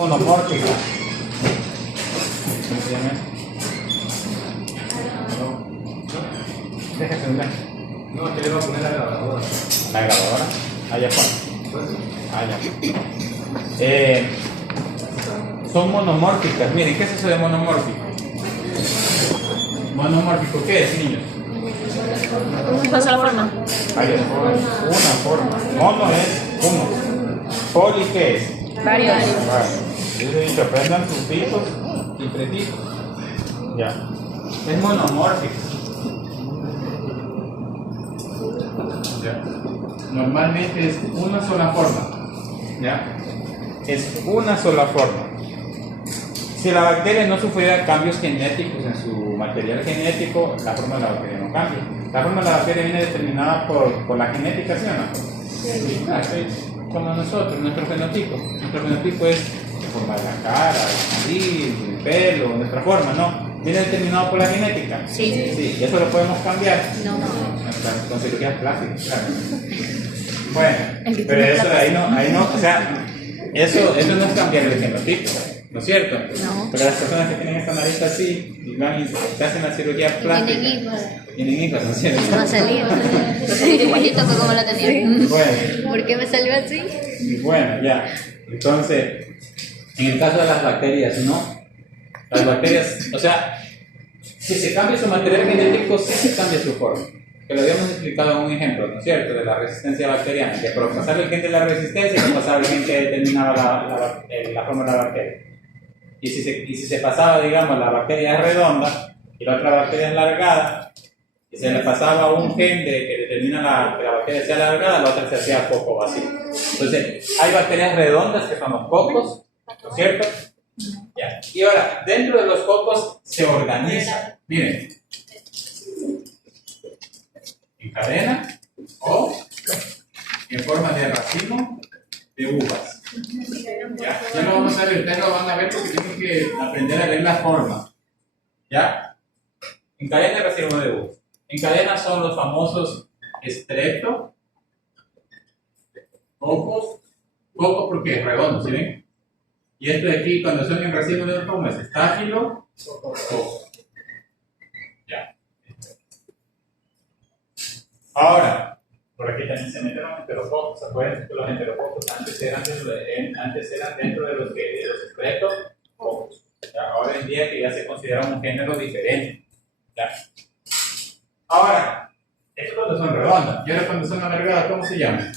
monomórfica. ¿Cómo se llama? Déjese un No, aquí le voy a poner la grabadora. ¿La grabadora? Allá afuera. Allá. Son monomórficas. Miren, ¿qué es eso de monomórfico? ¿Monomórfico qué es, niños? Una sola forma. Una forma. Mono es uno. Poli, ¿qué es? Varios. Yo les he dicho, aprendan sus hijos y pretitos. Ya. Es monomórfico. Ya. Normalmente es una sola forma. ¿Ya? Es una sola forma. Si la bacteria no sufriera cambios genéticos en su material genético, la forma de la bacteria no cambia. La forma de la bacteria viene determinada por la genética, ¿sí o no? Sí. Es como nosotros, nuestro fenotipo. Nuestro fenotipo es la forma de la cara, la nariz, el pelo, nuestra forma, ¿no? ¿Viene determinado por la genética? Sí. Sí, ¿y eso lo podemos cambiar? No. Con cirugía plástica, claro. Bueno, pero eso de ahí no, o sea, eso no es cambiar el fenotipo, ¿no es cierto? No. Pero las personas que tienen esta nariz así y van y se hacen la cirugía plástica. Tienen hijos, ¿no es cierto? No ha salido. Igualito que como la tenía. Bueno, ¿Por qué me salió así? bueno, ya. Entonces, en el caso de las bacterias, no. Las bacterias, o sea, si se cambia su material genético, sí se cambia su forma. Que lo habíamos explicado en un ejemplo, ¿no es cierto? De la resistencia bacteriana, que por pasar el gen de la resistencia, no pasaba el gen que determinaba la forma de la bacteria. Y si se pasaba, digamos, la bacteria es redonda y la otra bacteria es alargada, y se le pasaba un gen que determina que la bacteria sea alargada, la otra se hacía coco vacío. Entonces, hay bacterias redondas que son los cocos, ¿no es cierto? Ya. Y ahora, dentro de los cocos se organiza, miren, en cadena o en forma de racimo de uvas. Ya lo vamos a ver, ustedes lo van a ver porque tienen que aprender a ver la forma. ¿Ya? En cadena y racimo de uvas. En cadena son los famosos estrepto, cocos porque es redondo, ¿sí ven? Y esto de aquí, cuando son en racimo de uvas, ¿cómo es? Estáfilo, coco. Ya. Ahora, por aquí también se meten los enterococos. ¿Se acuerdan que los enterococos antes eran dentro de los excretos cocos? Ahora en día que ya se considera un género diferente. ¿Ya? Ahora, esto cuando son redondas, y ahora cuando son alargadas, ¿cómo se llama?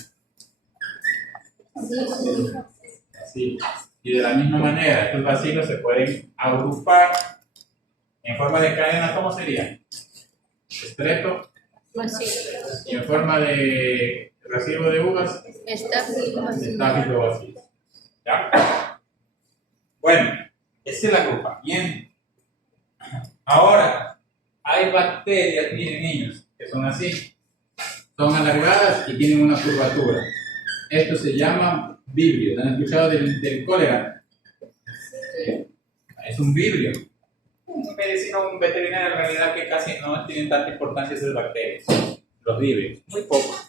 Así. Y de la misma manera, estos bacilos se pueden agrupar en forma de cadena, ¿cómo sería? Estreto. Y en forma de racimo de uvas, estáfilo vacío. ¿Ya? Bueno, ese es el agrupamiento. Ahora, hay bacterias, miren niños, que son así. Son alargadas y tienen una curvatura. Esto se llama vibrio. ¿Han escuchado del cólera? Es un vibrio. Un medicina, un veterinario en realidad que casi no tienen tanta importancia esas bacterias, los vibrios, muy poco.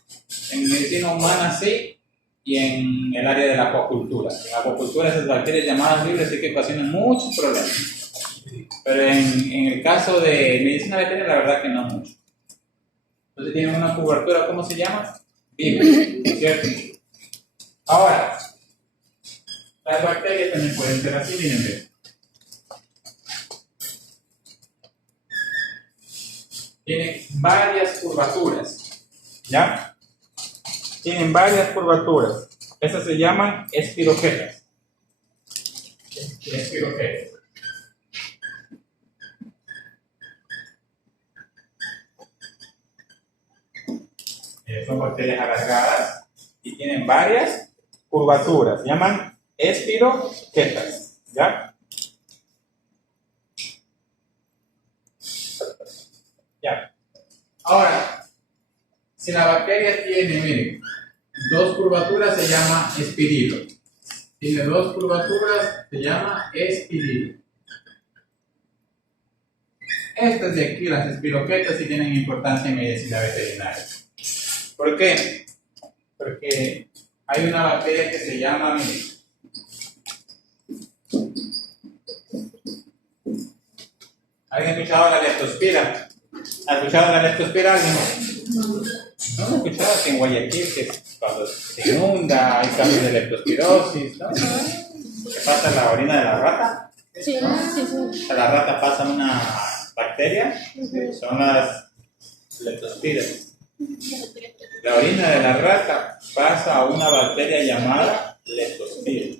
En medicina humana sí, y en el área de la acuacultura. En la acuacultura esas bacterias llamadas vibrios sí que ocasionan muchos problemas. Pero en el caso de medicina veterinaria la verdad que no mucho. Entonces tienen una cobertura, ¿cómo se llama? Vibrio, ¿cierto? Ahora, las bacterias también pueden ser así, miren bien. Tienen varias curvaturas, ¿ya? Tienen varias curvaturas. Esas se llaman espiroquetas. Espiroquetas. Son bacterias alargadas y tienen varias curvaturas. Se llaman espiroquetas, ¿ya? Ya. Ahora, si la bacteria tiene, miren, dos curvaturas se llama espirilo. Tiene dos curvaturas se llama espirilo. Estas de aquí, las espiroquetas, sí tienen importancia en medicina veterinaria. ¿Por qué? Porque hay una bacteria que se llama, miren, ¿Alguien ha escuchado la leptospira? ¿Ha escuchado la leptospira alguien? No, he escuchado que en Guayaquil, que cuando se inunda hay casos de leptospirosis, ¿no? ¿Qué pasa en la orina de la rata? Sí, sí, sí. A la rata pasa una bacteria, son las leptospiras. La orina de la rata pasa a una bacteria llamada leptospira.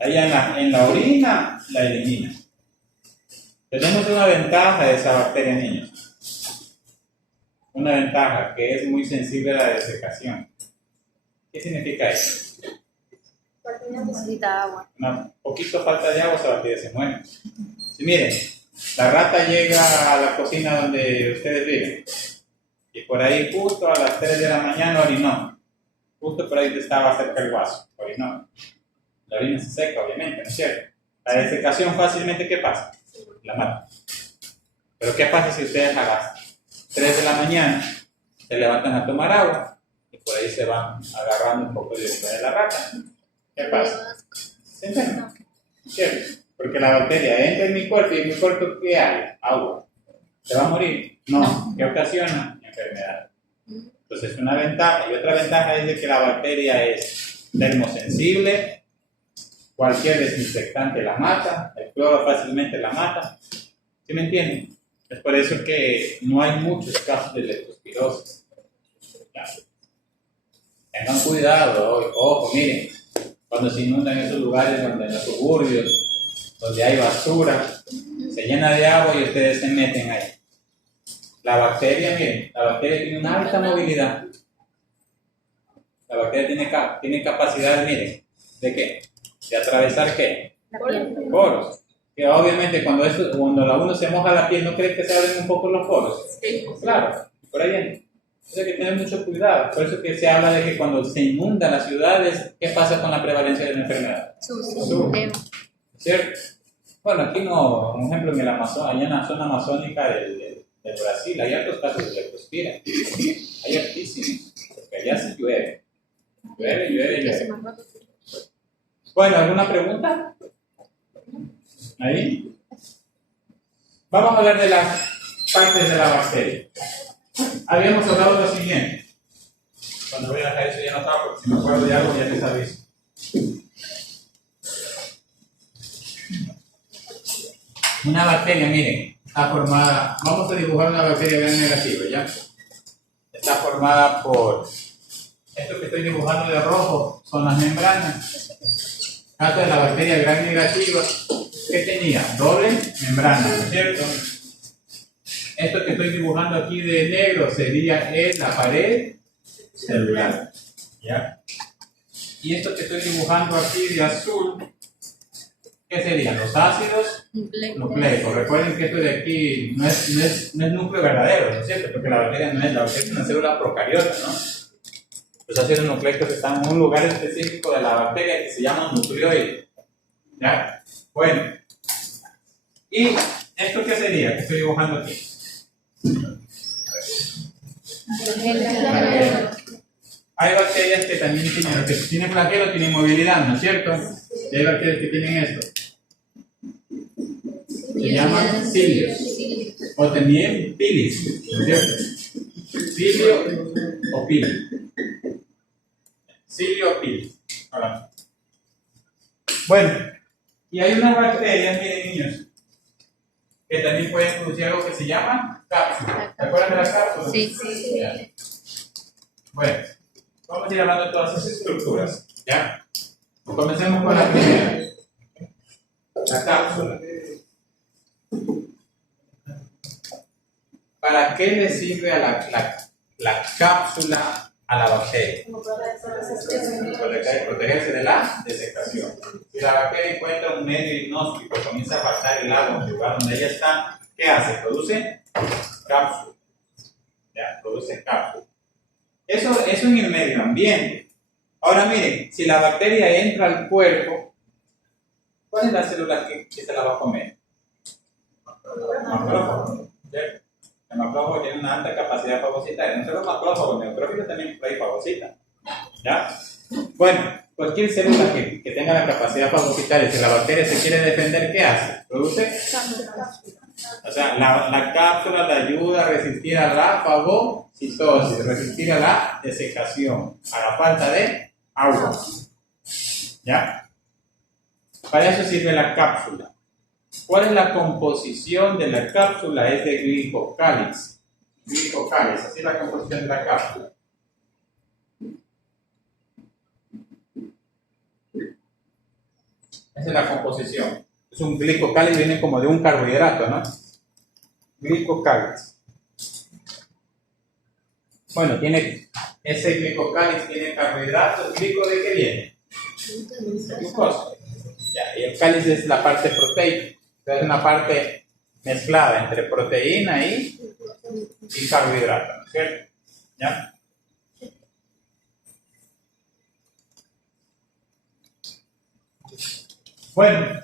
Ella en la orina la elimina. Tenemos una ventaja de esa bacteria, niños. Una ventaja que es muy sensible a la desecación. ¿Qué significa eso? Necesita agua. Una poquito falta de agua, esa bacteria se muere. Sí, miren, la rata llega a la cocina donde ustedes viven y por ahí justo a las 3 de la mañana orinó. Justo por ahí estaba cerca el vaso, orinó. La orina se seca, obviamente, ¿no es cierto? La desecación fácilmente, ¿qué pasa? La mata. Pero ¿qué pasa si ustedes a las 3 de la mañana se levantan a tomar agua y por ahí se van agarrando un poco de orina de la rata? ¿Qué pasa? ¿Se enferma? ¿Cierto? Porque la bacteria entra en mi cuerpo y en mi cuerpo ¿qué hay? Agua. ¿Se va a morir? No. ¿Qué ocasiona? Enfermedad. Entonces una ventaja. Y otra ventaja es de que la bacteria es termosensible. Cualquier desinfectante la mata. El cloro fácilmente la mata. ¿Sí me entienden? Es por eso que no hay muchos casos de leptospirosis. ¿Ya? Tengan cuidado. Ojo, miren. Cuando se inundan esos lugares donde en los suburbios, donde hay basura, se llena de agua y ustedes se meten ahí. La bacteria, miren, la bacteria tiene una alta movilidad. La bacteria tiene capacidad, miren, ¿de qué? De atravesar ¿qué? Poros. Que obviamente cuando uno se moja la piel, ¿no cree que se abren un poco los poros? Sí. Claro, por ahí viene. Entonces hay que tener mucho cuidado. Por eso que se habla de que cuando se inundan las ciudades, ¿qué pasa con la prevalencia de la enfermedad? Sube. ¿Cierto? Bueno, aquí no, por ejemplo, en el Amazonas, allá en la zona amazónica del Brasil, hay altos casos de leptospira. Hay altísimos, porque allá se llueve. Llueve. Bueno, ¿alguna pregunta? ¿Ahí? Vamos a hablar de las partes de la bacteria. Habíamos hablado de lo siguiente. Cuando voy a dejar eso ya no está, porque si me acuerdo de algo ya les aviso. Una bacteria, miren, está formada, vamos a dibujar una bacteria gram negativa, ¿ya? Está formada por, esto que estoy dibujando de rojo son las membranas. Caso de la bacteria gram negativa, ¿qué tenía? Doble membrana, ¿no es cierto? Esto que estoy dibujando aquí de negro sería la pared celular, ¿ya? Y esto que estoy dibujando aquí de azul, ¿qué serían? Los ácidos nucleicos. Recuerden que esto de aquí no es núcleo verdadero, ¿no es cierto? Porque la bacteria es una célula procariota, ¿no? Los ácidos nucleicos están en un lugar específico de la bacteria que se llama nucleoide, ¿ya? Bueno, ¿y esto qué sería? Que estoy dibujando aquí. Hay bacterias que también tienen, los que tienen flagelo tienen movilidad, ¿no es cierto? Y hay bacterias que tienen esto. Se llaman cilios. O también pilis, ¿no es cierto? Cilio o pili. Cilio o pili. Ahora. Bueno, y hay unas bacterias, miren niños, que también pueden producir algo que se llama cápsula. ¿Se acuerdan de las cápsulas? Sí. Ya. Bueno, vamos a ir hablando de todas esas estructuras, ¿ya? Comencemos con la primera. La cápsula. ¿Para qué le sirve a la cápsula a la bacteria? Para protegerse de la desecación. Si la bacteria encuentra un medio inhóspito, comienza a faltar el agua en el lugar donde ella está, ¿qué hace? Produce cápsula. Ya, produce cápsula. Eso en el medio ambiente. Ahora miren, si la bacteria entra al cuerpo, ¿cuál es la célula que se la va a comer? Macrófago. ¿Cierto? El macrófago tiene una alta capacidad fagocitaria. No solo macrófago, el neutrófilo también trae fagocita. ¿Ya? Bueno, cualquier célula que tenga la capacidad fagocitaria, si la bacteria se quiere defender, ¿qué hace? Produce O sea, la cápsula le ayuda a resistir a la fagocitosis, resistir a la desecación, a la falta de agua. ¿Ya? Para eso sirve la cápsula. ¿Cuál es la composición de la cápsula? Es de glicocáliz. Glicocáliz, así es la composición de la cápsula. Esa es la composición. Es un glicocáliz, viene como de un carbohidrato, ¿no? Glicocáliz. Bueno, ese glicocáliz tiene carbohidratos. ¿Glico de qué viene? De glucosa. Ya, y el cáliz es la parte proteica. Es una parte mezclada entre proteína y carbohidrato, ¿no es cierto? ¿Ya? Bueno,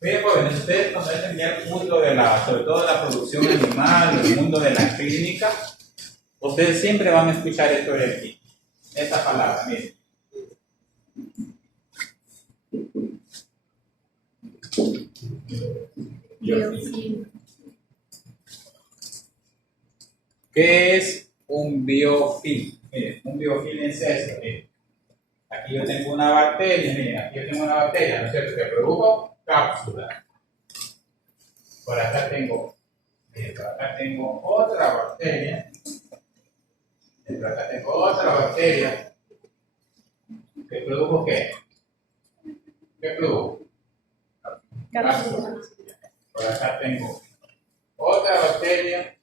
bien jóvenes, ustedes cuando entran el mundo sobre todo de la producción animal, el mundo de la clínica, ustedes siempre van a escuchar esto de aquí, esta palabra, miren. Biofilm. ¿Qué es un biofilm? Miren, un biofilm es esto, miren. Aquí yo tengo una bacteria, miren, aquí yo tengo una bacteria, ¿no es cierto? Que produjo cápsula. Por acá tengo, miren, por acá tengo otra bacteria. Por acá tengo otra bacteria. ¿Que produjo qué? ¿Qué produjo? Cápsula. Por acá tengo otra bacteria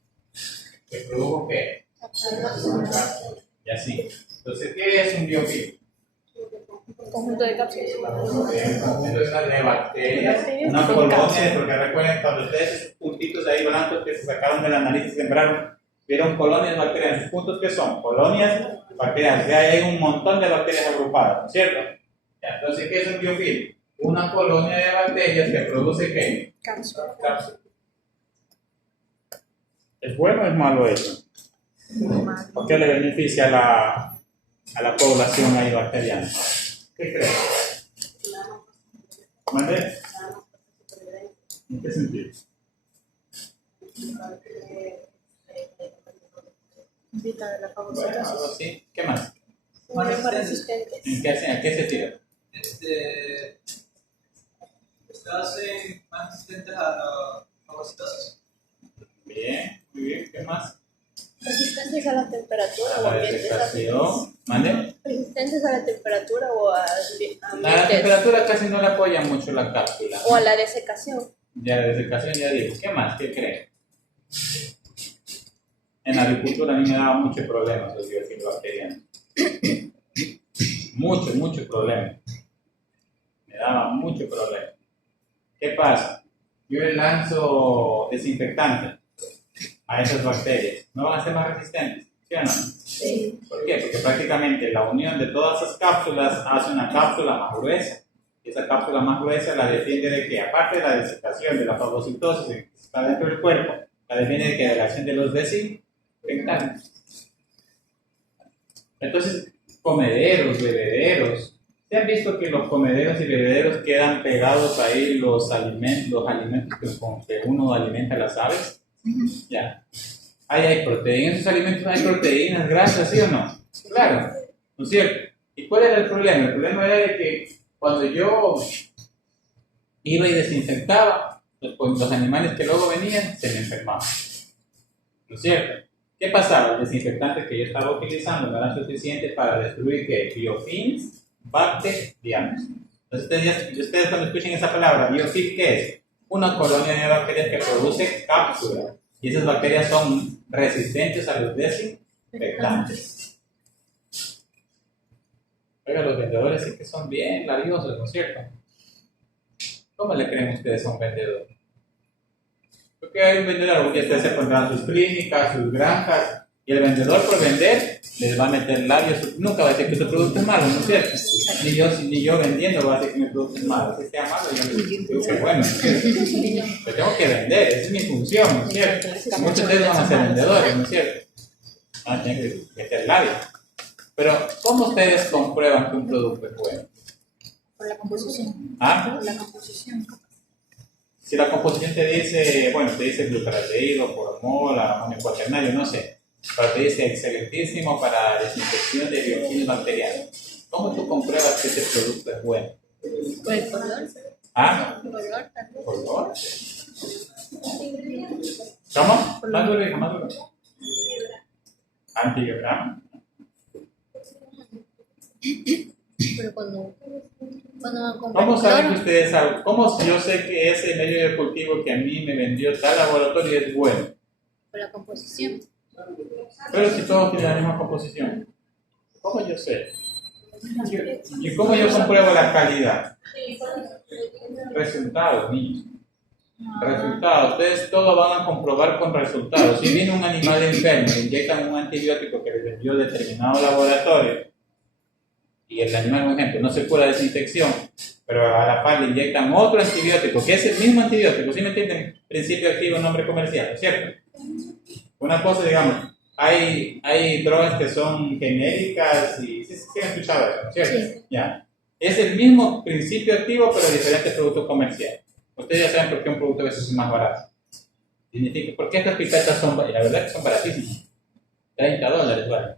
que produjo ¿qué? Cápsula. Y así. Entonces, ¿qué es un biofilm? Conjunto de cápsulas. Un conjunto de bacterias, una colonia, porque recuerden cuando ustedes esos puntitos ahí blancos que se sacaron de la nariz y sembraron, vieron colonias de bacterias. ¿Los puntos qué son? Colonias bacterianas. Ya hay un montón de bacterias agrupadas, ¿no es cierto? Ya, entonces, ¿qué es un biofilm? Una colonia de bacterias que produce ¿qué? Cápsula. ¿Es bueno o es malo eso? ¿Por qué le beneficia a la población ahí bacteriana? ¿Qué crees? ¿Mande? ¿En qué sentido? Evita de la Bueno, fagocitosis. algo así. ¿Qué más? Más resistentes. ¿En qué sentido? Hacen más resistentes a la fagocitosis. Bien, muy bien. ¿Qué más? Resistentes a la temperatura A o la ambientes desecación. ¿Mande? resistentes a la temperatura o a La ambientes temperatura casi no le apoya mucho la cápsula. o a la desecación. Ya la desecación ya digo. ¿Qué más? ¿Qué creen? En la agricultura a mí me daba muchos problemas los biofilm bacterianos. Muchos problemas. Me daba mucho problema. ¿Qué pasa? Yo le lanzo desinfectante a esas bacterias. ¿No van a ser más resistentes? ¿Sí o no? Sí. ¿Por qué? Porque prácticamente la unión de todas esas cápsulas hace una cápsula más gruesa. Y esa cápsula más gruesa la defiende de que, aparte de la desecación, de la fagocitosis que está dentro del cuerpo, la defiende de que de la acción de los desinfectantes. Entonces, comederos, bebederos. ¿Se han visto que los comederos y bebederos quedan pegados ahí los alimentos con que uno alimenta a las aves? Ya. Ahí hay proteínas, en esos alimentos hay proteínas, grasas, ¿sí o no? Claro, ¿no es cierto? ¿Y cuál era el problema? El problema era de que cuando yo iba y desinfectaba, los animales que luego venían se me enfermaban. ¿No es cierto? ¿Qué pasaba? El desinfectante que yo estaba utilizando no era suficiente para destruir ¿qué? Biofilms bacterianos. Entonces, ustedes cuando escuchen esa palabra, biofilm, ¿qué es? Una colonia de bacterias que produce cápsula. Y esas bacterias son resistentes a los desinfectantes. Oiga, los vendedores sí que son bien labiosos, ¿no es cierto? ¿Cómo le creen ustedes a un vendedor? Porque hay un vendedor, porque ustedes se pondrán sus clínicas, sus granjas, y el vendedor por vender les va a meter labios, nunca va a decir que tu producto es malo, ¿no es cierto? Ni yo vendiendo va a decir que mi producto es malo, si sea malo yo le digo que bueno, ¿no es cierto? Yo tengo que vender, esa es mi función, ¿no es cierto? Muchos de ustedes van a ser vendedores, ¿no es cierto? Van a tener que meter labios. Pero, ¿cómo ustedes comprueban que un producto es bueno? Por la composición. ¿Ah? Por la composición. Si la composición te dice, bueno, te dice glutaraldehído, formol, amonio cuaternario, no sé, pero te dice excelentísimo para desinfección de biofilm bacteriano. ¿Cómo tú compruebas que ese producto es bueno? Por el color. ¿Ah? Color también. ¿Color? ¿Cómo? Más duro, hija, más duro. Antibiograma. Pero cuando van a comprar ¿Cómo saben cloro, que ustedes saben? ¿Cómo yo sé que ese medio de cultivo que a mí me vendió tal laboratorio es bueno? por la composición. Pero si todos tienen la misma composición, ¿cómo yo sé? ¿Y cómo yo compruebo la calidad? Resultados, niños. Resultados. Ustedes todo van a comprobar con resultados. Si viene un animal enfermo, le inyectan un antibiótico que les vendió determinado laboratorio y el animal, por ejemplo, no se cura de esa infección, pero a la par le inyectan otro antibiótico, que es el mismo antibiótico, ¿sí me entienden? Principio activo, nombre comercial, ¿no es cierto? Una cosa, digamos, hay drogas que son genéricas y sí han escuchado eso, ¿no es cierto? Sí. Ya. Es el mismo principio activo, pero diferente producto comercial. Ustedes ya saben por qué un producto a veces es más barato. Significa, porque estas pipetas son, la verdad que son baratísimas. $30 vale.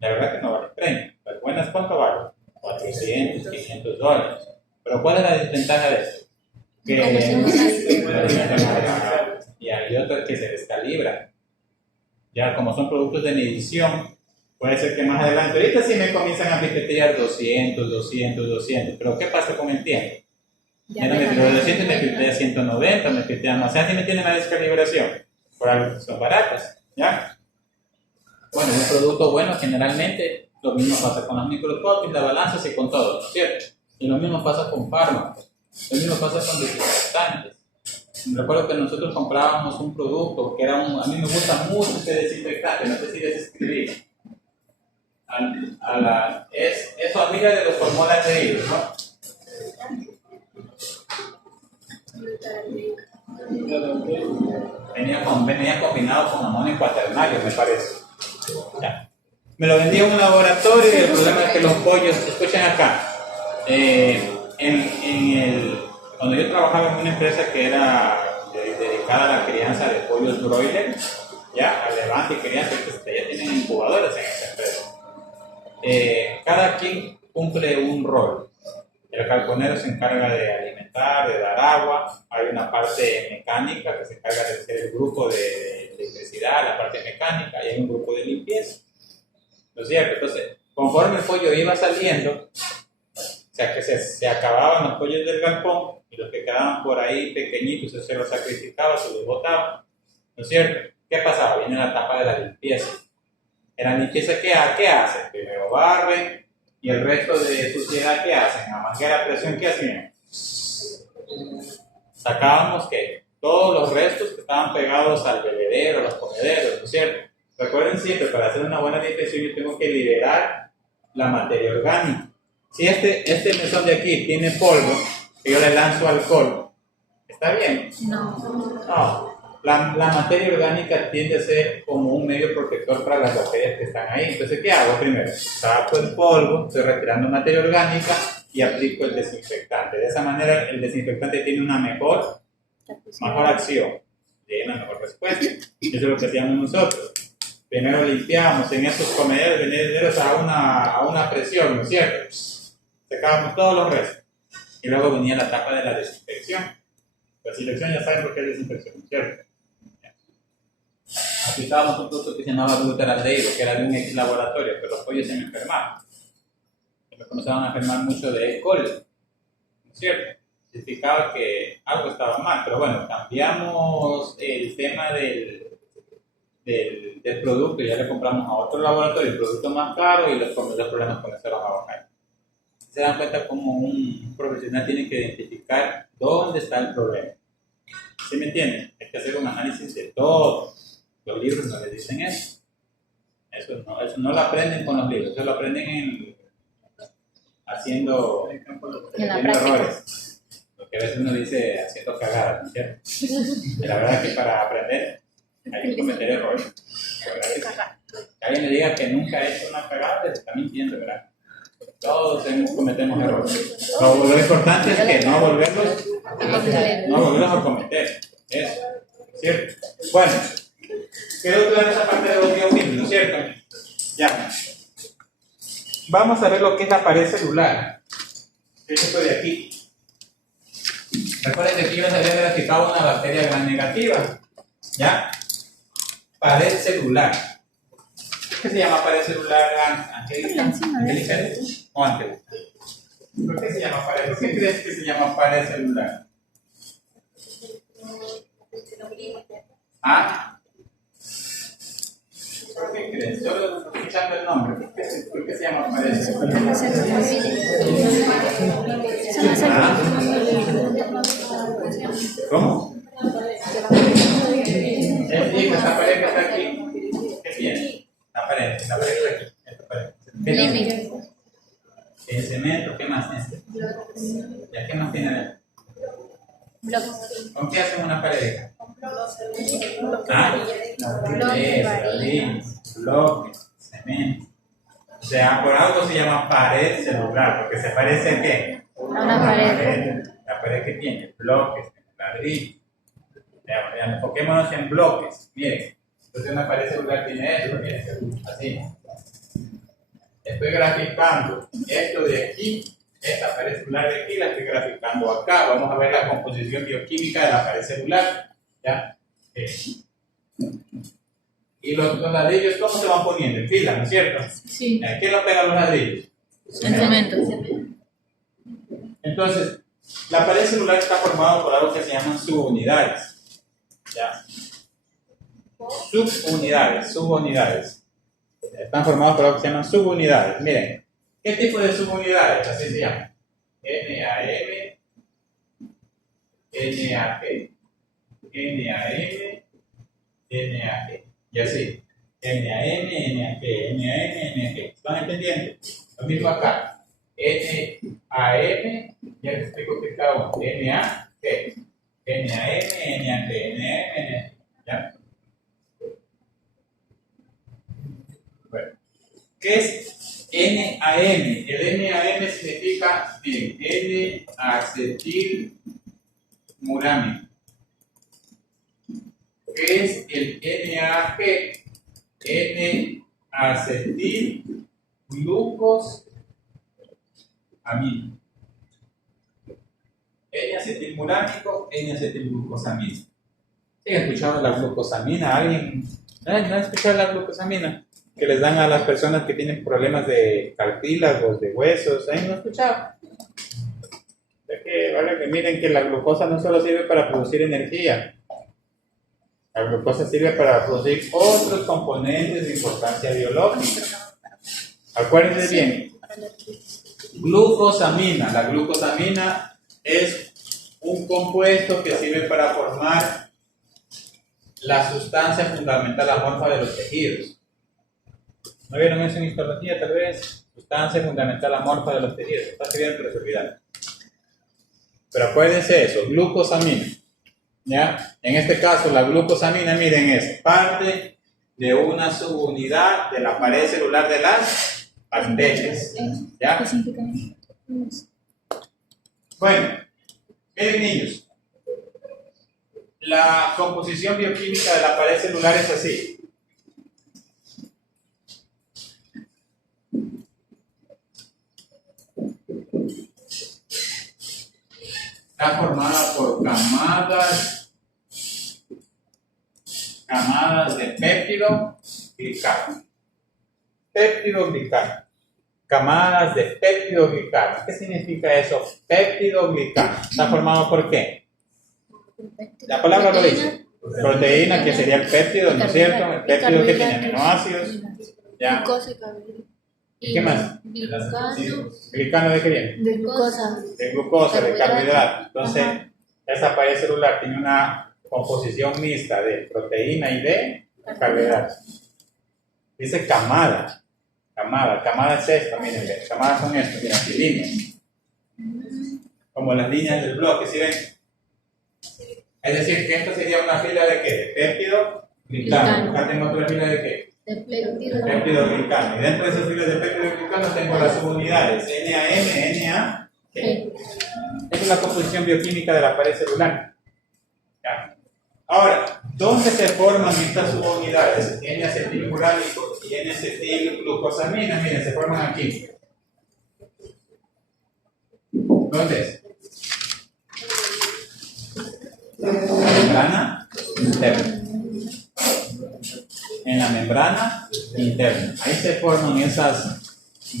La verdad que no vale 30. Las buenas, ¿cuánto valen? 400, $500. Pero ¿cuál es la desventaja de esto? Y hay otras que se descalibran. Ya como son productos de medición, puede ser que más adelante, ahorita sí me comienzan a pipetear 200, pero ¿qué pasa con el tiempo? Ya no me pipetea 200, me pipetea 190, me pipetea más. O sea, si me tienen la descalibración, por algo que son baratas, ¿ya? Bueno, un producto bueno generalmente, lo mismo pasa con los microscopios, la balanza y con todo, ¿no es cierto? Y lo mismo pasa con fármacos, lo mismo pasa con desinfectantes. Recuerdo que nosotros comprábamos un producto que era a mí me gusta mucho este desinfectante, no sé si les escribí. Es amiga de los formol de ellos, ¿no? Venía combinado con amonio cuaternario, me parece. Ya. Me lo vendía en un laboratorio y el problema es que los pollos, escuchen acá, cuando yo trabajaba en una empresa que era dedicada a la crianza de pollos broiler, ya, al levante y crianza, ya tienen incubadores en esa empresa. Cada quien cumple un rol. El calconero se encarga de alimentar, de dar agua, hay una parte mecánica que se encarga de hacer el grupo de electricidad, la parte mecánica, y hay un grupo de limpieza. ¿No es cierto? Entonces, conforme el pollo iba saliendo, o sea que se acababan los pollos del galpón y los que quedaban por ahí pequeñitos se los sacrificaba, se los botaba. ¿No es cierto? ¿Qué pasaba? Viene la etapa de la limpieza. ¿En la limpieza qué hacen? Primero barren. ¿Y el resto de suciedad qué hacen? A manguera a presión, ¿qué hacían? Sacábamos que todos los restos que estaban pegados al bebedero, a los comederos, ¿no es cierto? Recuerden siempre, para hacer una buena desinfección yo tengo que liberar la materia orgánica. Si este mesón de aquí tiene polvo, y yo le lanzo alcohol, ¿está bien? No. La materia orgánica tiende a ser como un medio protector para las bacterias que están ahí. Entonces, ¿qué hago primero? Saco el polvo, estoy retirando materia orgánica y aplico el desinfectante. De esa manera, el desinfectante tiene una mejor acción, tiene una mejor respuesta. Eso es lo que hacíamos nosotros. Primero limpiamos en esos comederos a una presión, ¿no es cierto? Sacábamos todos los restos. Y luego venía la etapa de la desinfección. La desinfección ya saben por qué es desinfección, ¿no es cierto? Aplicábamos un producto que se llamaba glutaraldehído, que era de un ex laboratorio, pero los pollos se me enfermaban. Se me comenzaban a enfermar mucho de E. coli, ¿no es cierto? Significaba que algo estaba mal, pero bueno, cambiamos el tema del producto y ya le compramos a otro laboratorio el producto más caro y los problemas comenzaron a bajar. Se dan cuenta como un profesional tiene que identificar dónde está el problema. ¿Sí me entienden? Hay que hacer un análisis de todo. Los libros no les dicen eso. Eso no lo aprenden con los libros, eso lo aprenden haciendo errores. Lo que a veces uno dice haciendo cagadas, ¿no es cierto? Y la verdad es que para aprender hay que cometer errores. Que alguien le diga que nunca ha hecho una cagada, les está mintiendo, ¿verdad? Todos cometemos errores. Lo importante es que no volverlos a cometer. Eso, ¿cierto? Bueno, quedó clara esa parte de los biofilms, ¿no es cierto? Ya. Vamos a ver lo que es la pared celular. Esto de aquí. Recuerden que aquí yo les había graficado una bacteria gram negativa. ¿Ya? Pared celular. ¿Qué se llama pared celular, Angélica? ¿O Ángel? ¿Por qué se llama pared? ¿Por qué crees que se llama pared celular? ¿Ah? ¿Por qué crees? Solo escuchando el nombre. ¿Por qué se llama pared celular? ¿Cómo? Esta pared que está aquí, ¿qué tiene? La pared que está aquí. Esta pared. El cemento, ¿qué más tiene? ¿Ya qué más tiene? ¿Con qué hacen una pared? Bloques, cemento. O sea, por algo se llama pared celular, porque se parece a qué? A una pared. La pared que tiene bloques, ladrillos. Enfoquémonos en bloques. Miren, entonces una pared celular tiene esto, miren, así. Estoy graficando esto de aquí, esta pared celular de aquí la estoy graficando acá. Vamos a ver la composición bioquímica de la pared celular. ¿Ya? Y los ladrillos, ¿cómo se van poniendo? En fila, ¿no es cierto? Sí. ¿Quién lo pega los ladrillos? En cemento. Entonces, la pared celular está formada por algo que se llaman subunidades. ¿Ya? Subunidades. Están formados por algo que se llaman subunidades. Miren, ¿qué tipo de subunidades? Así se llama. NAM, NAG, NAM, NAG. Y así. NAM, NAG, NAM, NAG. ¿Están entendiendo? Lo mismo acá. NAM, ya les explico que cada uno. NAG, NAM, NAG, NAM, ¿ya? Bueno, ¿qué es NAM? El NAM significa N-acetilmurámico. ¿Qué es el NAG? N-acetilglucosamina. N-acetilmurámico, N-acetilglucosamina. ¿Sí han escuchado la glucosamina? ¿Alguien no ha escuchado la glucosamina? Que les dan a las personas que tienen problemas de cartílagos, de huesos. ¿Alguien no ha escuchado? Que miren que la glucosa no solo sirve para producir energía. La glucosa sirve para producir otros componentes de importancia biológica. Acuérdense bien. Glucosamina. La glucosamina es un compuesto que sirve para formar la sustancia fundamental amorfa de los tejidos. ¿No vieron eso en histología tal vez? Sustancia fundamental amorfa de los tejidos. Está escribiendo, pero se olvidaron. Pero acuérdense eso, glucosamina. ¿Ya? En este caso, la glucosamina, miren, es parte de una subunidad de la pared celular de las bacterias. ¿Ya? Bueno, miren niños, la composición bioquímica de la pared celular es así. Está formada por camadas de péptidoglicano. Péptidoglicano. Camadas de péptidoglicano. ¿Qué significa eso? Péptidoglicano. ¿Está formado por qué? La palabra lo dice. Proteína, que sería el péptido, ¿no es cierto? El péptido que tiene aminoácidos. ¿Ya? ¿Y qué más? ¿Glicano de qué viene? De glucosa. De glucosa, de carbohidratos. Entonces, esa pared celular tiene una composición mixta de proteína y de carbohidratos. Dice camada. Camada es esto, miren, camadas son esto, miren, aquí líneas. Como las líneas del bloque, ¿sí ven? Es decir, que esto sería una fila de qué? De péptido, glicano. Acá tengo otra fila de qué? De péptido. Peptidoglicano. Y dentro de esas filas de peptidoglicano tengo las subunidades NAM, NA, G. Esa es la composición bioquímica de la pared celular. ¿Ya? Ahora, ¿dónde se forman estas subunidades? N-acetilmurálico y N-acetilglucosamina. Miren, se forman aquí. ¿Dónde es? Membrana interna. En la membrana interna. Ahí se forman esas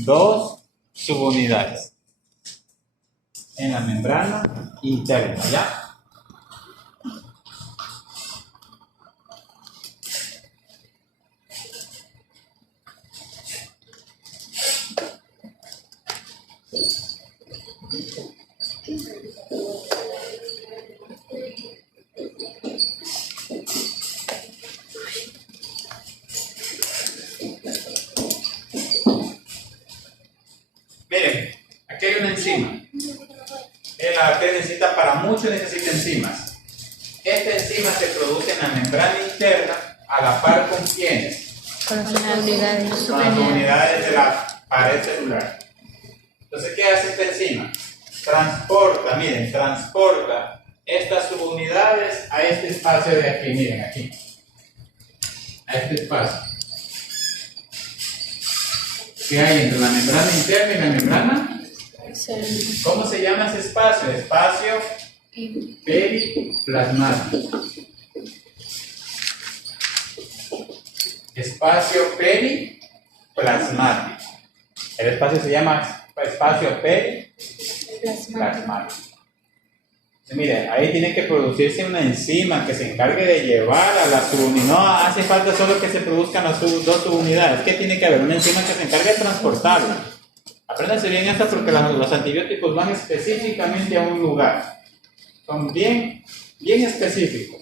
dos subunidades. En la membrana interna, ¿ya? Miren, aquí hay una enzima. La bacteria necesita, para mucho necesita enzimas. Esta enzima se produce en la membrana interna a la par con quienes. Con las unidades. Con las unidades de la pared celular. Entonces, ¿qué hace esta enzima? Transporta, miren, transporta estas subunidades a este espacio de aquí, miren, aquí. A este espacio. ¿Qué hay entre la membrana interna y la membrana? ¿Cómo se llama ese espacio? Espacio periplasmático. Espacio periplasmático. El espacio se llama espacio periplasmático. Miren, ahí tiene que producirse una enzima que se encargue de llevar a la subunidad. No hace falta solo que se produzcan las dos subunidades. ¿Qué tiene que haber? Una enzima que se encargue de transportarla. Apréndanse bien esta porque los antibióticos van específicamente a un lugar. Son bien específicos.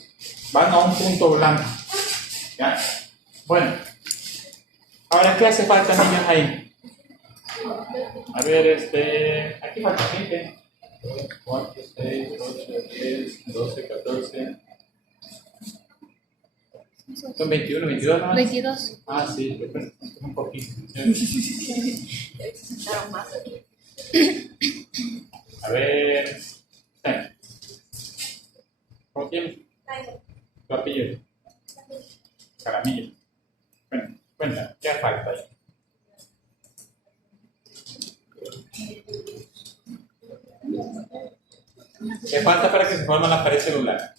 Van a un punto blanco. ¿Ya? Bueno. Ahora, ¿qué hace falta, niños, ahí? A ver, aquí falta gente. 4, 6, 8, 10, 12, 14. Son 21, 22 más. 22. Ah, sí, un poquito. A ver. ¿Cómo tienes? Tu apellido. Caramillo. Cuenta, ¿qué falta ahí? ¿Qué falta para que se forme la pared celular?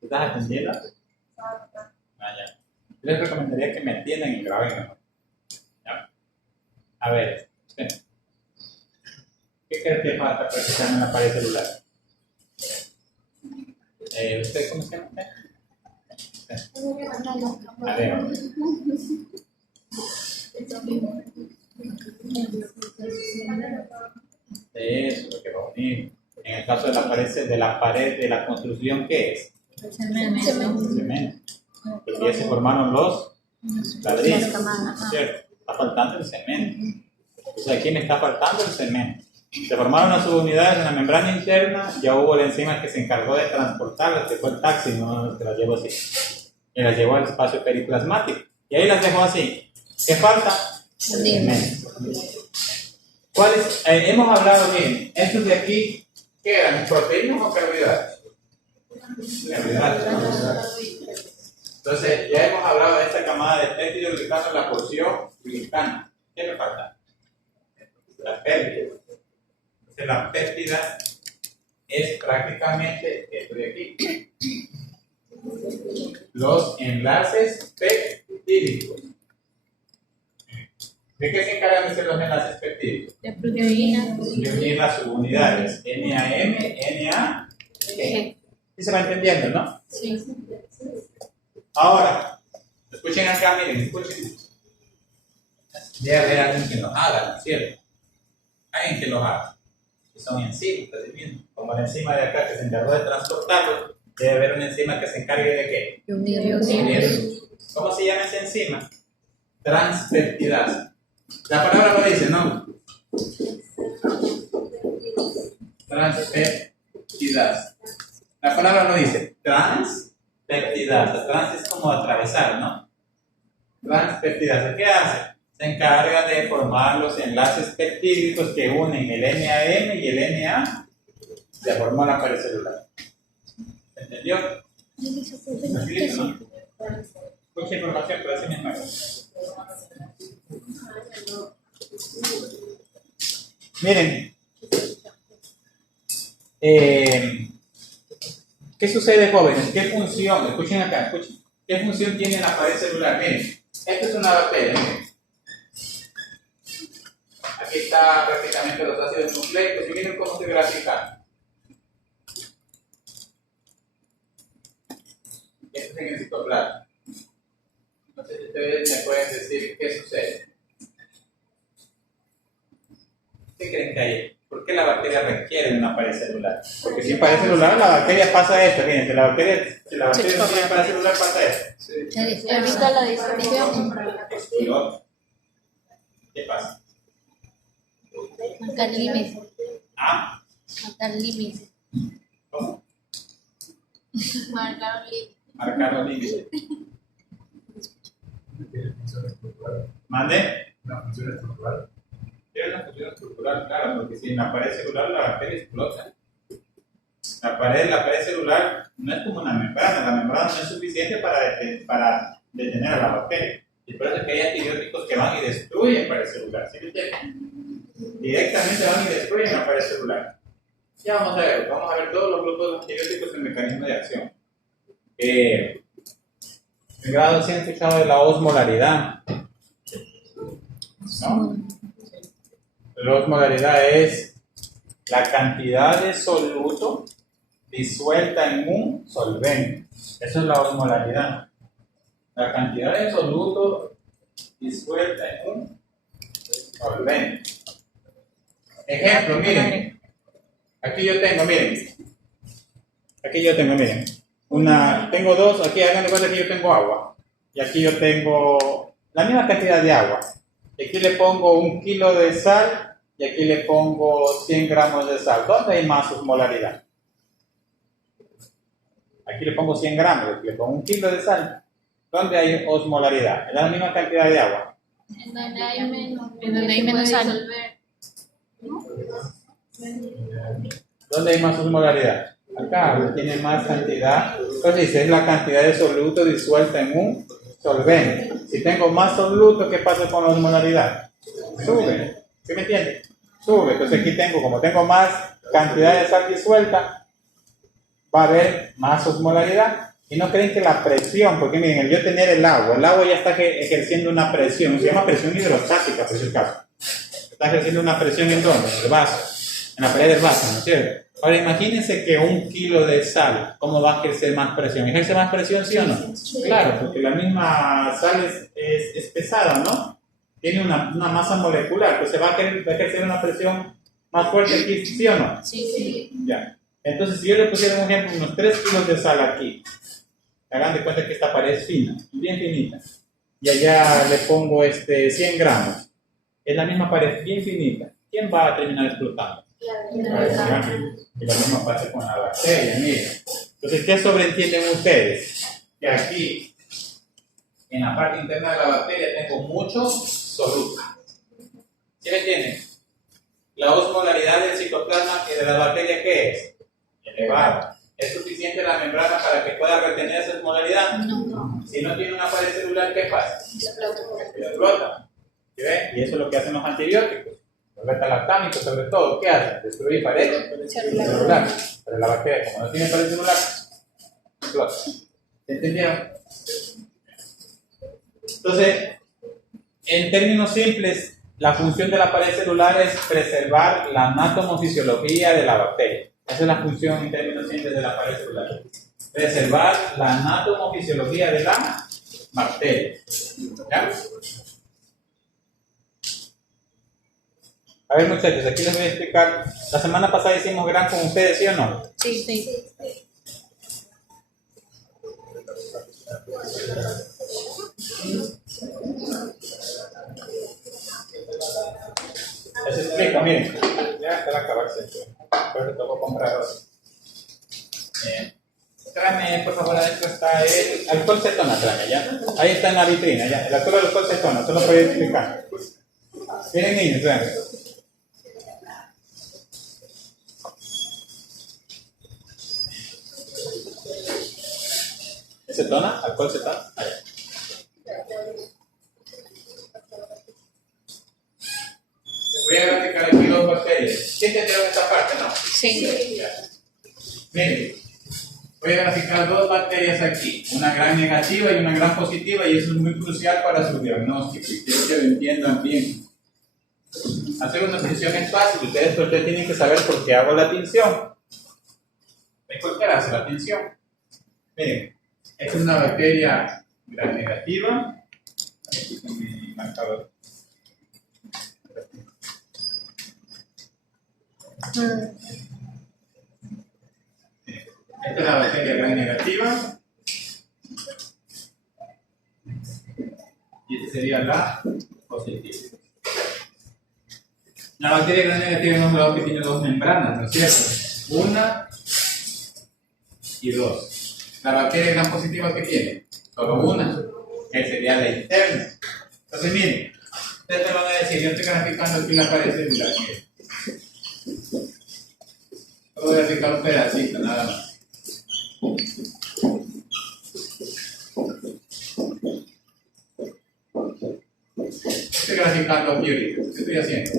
¿Estás atendiendo? Ya. Les recomendaría que me atiendan y graben mejor. ¿Ya? A ver, ¿qué crees que falta para que se forme la pared celular? ¿Usted cómo se llama? A ver. Eso, lo que va a unir. En el caso de la pared de la construcción, ¿qué es? Cemento. Porque ya se formaron los ladrillos, ¿cierto? Está faltando el cemento. O sea, ¿quién está faltando? El cemento. Se formaron las subunidades en la membrana interna, ya hubo la enzima que se encargó de transportarlas, que fue el taxi, no se las llevó así. Y las llevó al espacio periplasmático. Y ahí las dejó así. ¿Qué falta? Cemento. ¿Cuáles? Hemos hablado, miren, estos de aquí, ¿qué eran? ¿Proteínas o carbohidratos? Carbohidratos. Entonces, ya hemos hablado de esta camada de peptidoglicano, la porción glicana. ¿Qué me falta? La péptida. Entonces, la péptida es prácticamente esto de aquí. Los enlaces peptídicos. ¿De qué se encargan de ser los enlaces peptídicos? De proteínas. De unir las subunidades NAM, NA, G. ¿Sí se va entendiendo, no? Sí. Ahora, escuchen acá, miren, escuchen. Debe haber alguien que los haga, ¿no es cierto? Alguien que los haga. Que son enzimas, ¿estás viendo? Como la enzima de acá que se encargó de transportarlo, debe haber una enzima que se encargue de qué? De unirlos. ¿Cómo se llama esa enzima? Transpeptidasa. La palabra lo dice, ¿no? Transpeptidasa. La palabra lo dice. Transpeptidasa. Trans es como atravesar, ¿no? Transpeptidasa. ¿Qué hace? Se encarga de formar los enlaces peptídicos que unen el NAM y el NA de formar la pared celular. ¿Entendió? Facilito, ¿no? Mucha información, pero así mismo. Miren, ¿qué sucede, jóvenes? ¿Qué función? Escuchen acá, escuchen. ¿Qué función tiene la pared celular? Miren, esto es una bacteria, miren. Aquí está prácticamente los ácidos nucleicos y miren cómo se grafica. Esto es en el citoplasma. No sé si ustedes me pueden decir qué sucede. ¿Qué creen que hay? ¿Por qué la bacteria requiere una pared celular? Porque sin pared celular la bacteria pasa esto. Fíjense, la bacteria no tiene pared celular pasa esto. Se evita la dispersión. Explota. ¿Qué pasa? Marcar límites. ¿Ah? Marcar límites. ¿Cómo? Marcar límites. Marcar los límites. ¿Mande? La función estructural. Tiene una función estructural, claro, porque sin la pared celular la bacteria explota. La pared celular no es como una membrana, la membrana no es suficiente para detener a la bacteria. Y por eso es que hay antibióticos que van y destruyen pared celular, ¿sí me entienden? Directamente van y destruyen la pared celular. Ya vamos a ver todos los grupos de antibióticos en mecanismo de acción. En grado 100 han escuchado de la osmolaridad, ¿no? La osmolaridad es la cantidad de soluto disuelta en un solvente. Eso es la osmolaridad. La cantidad de soluto disuelta en un solvente. Ejemplo, miren. Aquí yo tengo, miren. Tengo dos, aquí hagan de cuenta que yo tengo agua. Y aquí yo tengo la misma cantidad de agua. Y aquí le pongo 1 kilo de sal y aquí le pongo 100 gramos de sal. ¿Dónde hay más osmolaridad? Aquí le pongo 100 gramos, aquí le pongo 1 kilo de sal. ¿Dónde hay osmolaridad? ¿Es la misma cantidad de agua? En donde hay menos sal. ¿Dónde hay más osmolaridad? Acá tiene más cantidad. Entonces dice, es la cantidad de soluto disuelta en un solvente. Si tengo más soluto, ¿qué pasa con la osmolaridad? Sube. ¿Sí me entiende? Sube. Entonces aquí como tengo más cantidad de sal disuelta, va a haber más osmolaridad. Y no creen que la presión, porque miren, el yo tener el agua ya está ejerciendo una presión, se llama presión hidrostática, por si acaso. Está ejerciendo una presión en dónde? En el vaso, en la pared del vaso, ¿no es cierto? Ahora imagínense que 1 kilo de sal, ¿cómo va a ejercer más presión? ¿Ejerce más presión, sí o no? Sí. Claro, porque la misma sal es pesada, ¿no? Tiene una masa molecular, entonces va a ejercer una presión más fuerte aquí, ¿sí o no? Sí. Ya. Entonces, si yo le pusiera un ejemplo, unos 3 kilos de sal aquí, hagan de cuenta que esta pared es fina, bien finita, y allá le pongo 100 gramos, es la misma pared bien finita, ¿quién va a terminar explotando? Y lo mismo pasa con la bacteria, miren. Entonces, ¿qué sobreentienden ustedes? Que aquí, en la parte interna de la bacteria, tengo mucho soluto. ¿Sí me entienden? La osmolaridad del citoplasma y de la bacteria, ¿qué es? Elevada. ¿Es suficiente la membrana para que pueda retener esa osmolaridad? No. Si no tiene una pared celular, ¿qué pasa? Explota. ¿Sí ven? Y eso es lo que hacen los antibióticos. Los beta-lactámicos, sobre todo, ¿qué hacen? Destruir pared celular. Pero la bacteria, como no tiene pared celular, explota. ¿Entendieron? Entonces, en términos simples, la función de la pared celular es preservar la anatomofisiología de la bacteria. Esa es la función en términos simples de la pared celular. Preservar la anatomofisiología de la bacteria. ¿Ya? A ver, muchachos, aquí les voy a explicar. La semana pasada hicimos gran con ustedes, ¿sí o no? Sí. ese. Pero tocó comprar otro. Tráeme, por favor, adentro está el alcohol cetona, tráeme ya. Ahí está en la vitrina, ya. El alcohol cetona, solo puede explicar. Miren niños, tráeme. ¿Cetona? ¿Alcohol cetona? Allá. Voy a graficar aquí dos bacterias. ¿Quién te dio esta parte, no? Sí. Miren, voy a graficar dos bacterias aquí, una gran negativa y una gran positiva, y eso es muy crucial para su diagnóstico y quiero que lo entiendan bien. Hacer una tinción es fácil, ustedes tienen que saber por qué hago la tinción. ¿Ven por qué hace la tinción? Miren, esta es una bacteria gran negativa. Aquí con mi marcador. Esta es la bacteria gran negativa. Y esta sería la positiva. La bacteria gran negativa hemos hablado que tiene dos membranas, ¿no es cierto? Una y dos. La bacteria gran positiva, ¿qué tiene? Solo una, que sería la interna. Entonces, miren, ustedes me van a decir, yo estoy graficando aquí la pared celular. Miren. Voy a graficar un pedacito, nada más. Estoy graficando aquí ahorita. ¿Qué estoy haciendo?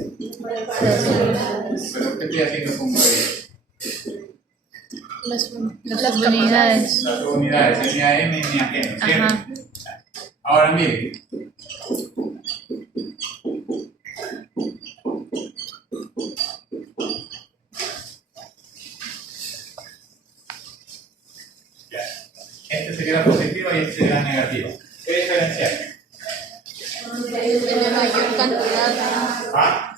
¿Pero qué estoy haciendo con Gabriel? Las unidades. Las unidades, línea M y línea G, ¿no es cierto? Ajá. Ahora miren. Ya. Este sería la positiva y este sería la negativa. ¿Qué diferencia? Tiene mayor cantidad. ¿Ah?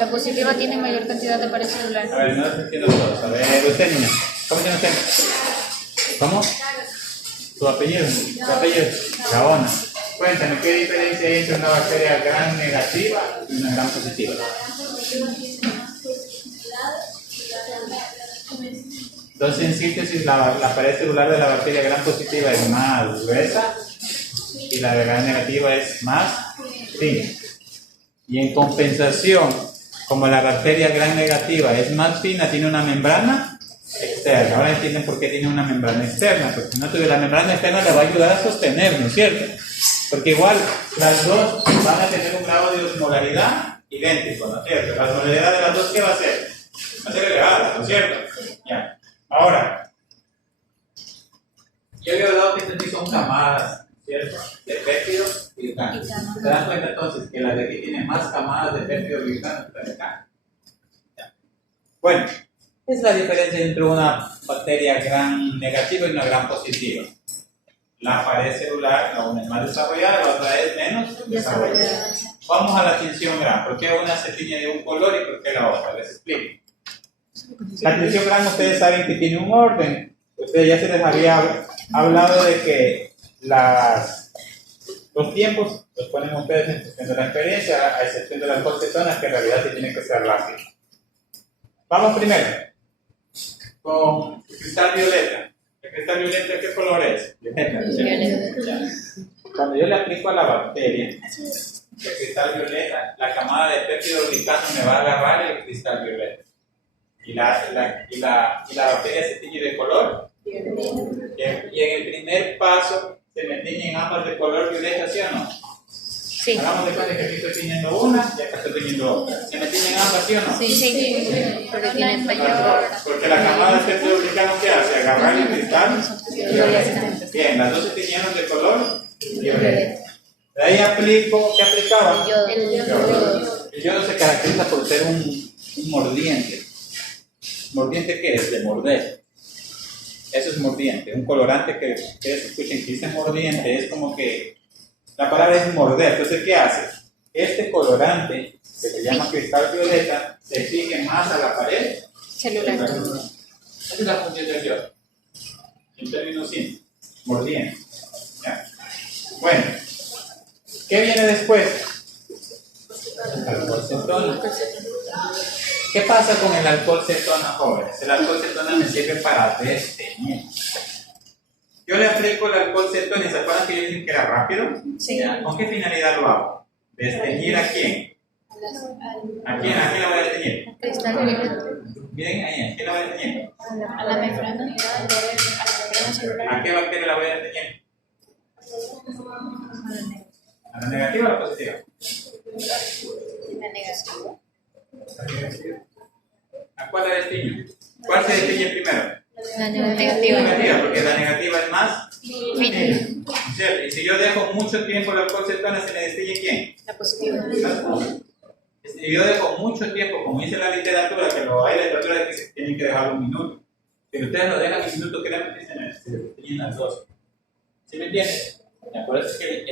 La positiva tiene mayor cantidad de pared celular. A ver, no los entiendo todos. A ver, usted, niña. ¿Cómo se llama usted? ¿Cómo? ¿Su apellido? ¿Su apellido? Gaona. Cuéntame, ¿qué diferencia hay entre una bacteria gran negativa y una gran positiva? Entonces, en síntesis, la pared celular de la bacteria gran positiva es más gruesa y la de gran negativa es más fina. Y en compensación, como la bacteria gran negativa es más fina, tiene una membrana externa. Ahora entienden por qué tiene una membrana externa, porque si no tuviera la membrana externa le va a ayudar a sostener, ¿no es cierto? Porque igual las dos van a tener un grado de osmolaridad idéntico, ¿no es cierto? La osmolaridad de las dos, ¿qué va a ser? Va a ser elevada, ¿no es cierto? Ya. Ahora, yo había hablado que estas sí son camadas, ¿cierto? De péptido y glucano. ¿Se dan cuenta entonces que la de aquí tiene más camadas de péptido y glucano que la de acá? Ya. Bueno, es la diferencia entre una bacteria gran negativa y una gran positiva. La pared celular, la una es más desarrollada, la otra es menos desarrollada. Vamos a la tinción gran. ¿Por qué una se tiñe de un color y por qué la otra? Les explico. La tinción gran, ustedes saben que tiene un orden. Ustedes ya se les había hablado de que los tiempos los ponen ustedes en función de la experiencia, a excepción de las cetonas, que en realidad sí tienen que ser rápidos. Vamos primero con el cristal violeta. ¿El cristal violeta qué color es? Violeta. Cuando yo le aplico a la bacteria el cristal violeta, la camada de péptido glicano me va a agarrar el cristal violeta. Y la bacteria se tiñe de color. Y en el primer paso se me tiñen ambas de color violeta, ¿sí o no? Sí. Hagamos de cuenta que aquí estoy tiñendo una y acá estoy tiñendo otra. ¿Se me tiñen ambas, sí o no? Sí, porque tiene mayor. Porque la camada de péptido glicano, ¿qué hace? Agarrar el cristal violeta. Bien, las dos se tiñeron de color violeta. De ahí aplico, ¿qué aplicaba? El yodo se caracteriza por ser un mordiente. ¿Mordiente qué es? De morder. Eso es mordiente. Un colorante que ustedes escuchen que dice mordiente es como que la palabra es morder. Entonces, ¿qué hace? Este colorante, que se llama cristal violeta, se fije más a la pared Celular. Esa es la función del yodo. En términos simples. Mordiente. ¿Ya? Bueno, ¿qué viene después? Alcohol cetona. ¿Qué pasa con el alcohol cetona, jóvenes? El alcohol cetona me sirve para desteñir. Yo le aplico el alcohol cetona y ¿se acuerdan que yo dije que era rápido? Sí. ¿Ya? ¿Con qué finalidad lo hago? ¿Desteñir a quién? ¿A quién? ¿A quién la voy a desteñir? Miren ahí, ¿a quién la voy a desteñir? A la membrana. ¿A qué bacteria la voy a desteñir? ¿A la negativa o a la positiva? La negativa. ¿A cuál la desteño? ¿Cuál se desteñe primero? La La negativa. negativa, porque la negativa es más Fina. ¿cierto? Y si yo dejo mucho tiempo el alcohol cetona, ¿se me desteñe quién? La positiva. Si yo dejo mucho tiempo, como dice la literatura, que hay literatura que se tienen que dejar un minuto. Si ustedes lo dejan un minuto, créanme que se desteñen las dos. ¿Sí me entienden? Por eso es que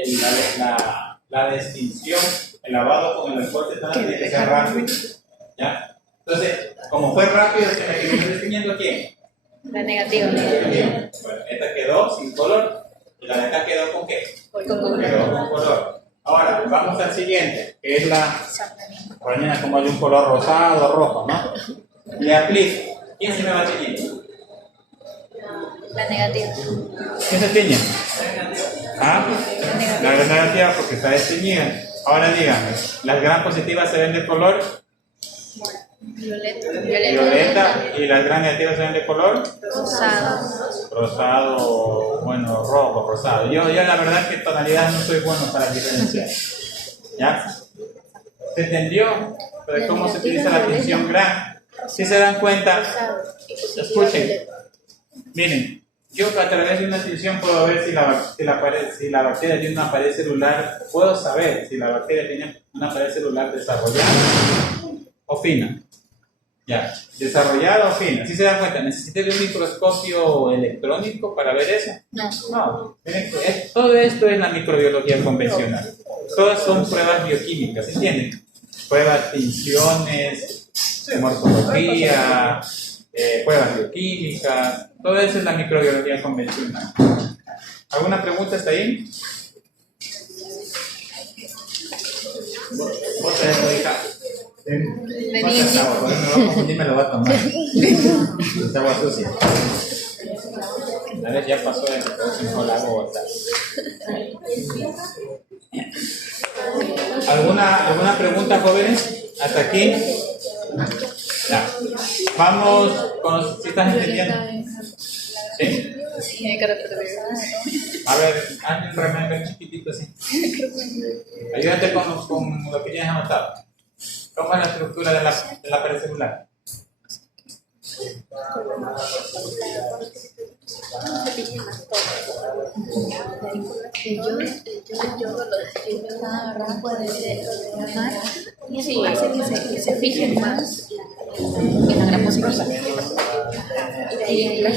la distinción, el lavado con el alcohol cetona tiene que ser rápido. ¿Ya? Entonces, como fue rápido, ¿se me quedó desteñiendo quién? La negativa. Bueno, esta quedó sin color y la de acá quedó con qué? Quedó con color. Ahora, vamos al siguiente, que es la guanina, como hay un color rosado, rojo, ¿no? Le aplico. ¿Quién se me va a teñir? La negativa. ¿Quién se teñe? ¿Ah? La gran negativa porque está desteñida. Ahora díganme, ¿las gran positivas se ven de color violeta y las gran negativas se ven de color rosado, bueno, rojo, rosado? Yo la verdad que tonalidad no soy bueno para diferenciar. ¿Ya? ¿Se entendió de cómo se utiliza la tinción gran? Si se dan cuenta, escuchen, miren, yo a través de una tinción puedo ver si la bacteria tiene una pared celular, puedo saber si la bacteria tiene una pared celular desarrollada o fina. Ya, desarrollada o fina. ¿Sí se dan cuenta? ¿Necesita de un microscopio electrónico para ver eso? No. Miren, todo esto es la microbiología convencional. Todas son pruebas bioquímicas, ¿entienden? Pruebas, tinciones, morfología, pruebas bioquímicas. Todo eso es la microbiología convencional. ¿Alguna pregunta hasta ahí? ¿Vos tenés tu hija? Me lo va a tomar. Es agua sucia. A ver, ya pasó de la gota. ¿Alguna pregunta, jóvenes? ¿Hasta aquí? Ya. Vamos con. ¿Sí estás entendiendo? ¿Sí? A ver, hazme un remedio chiquitito así. Ayúdate con lo que tienes anotado. ¿Cómo es la estructura de la pared celular? Sí, hace que se fijen más en la gran positiva. Y de ahí la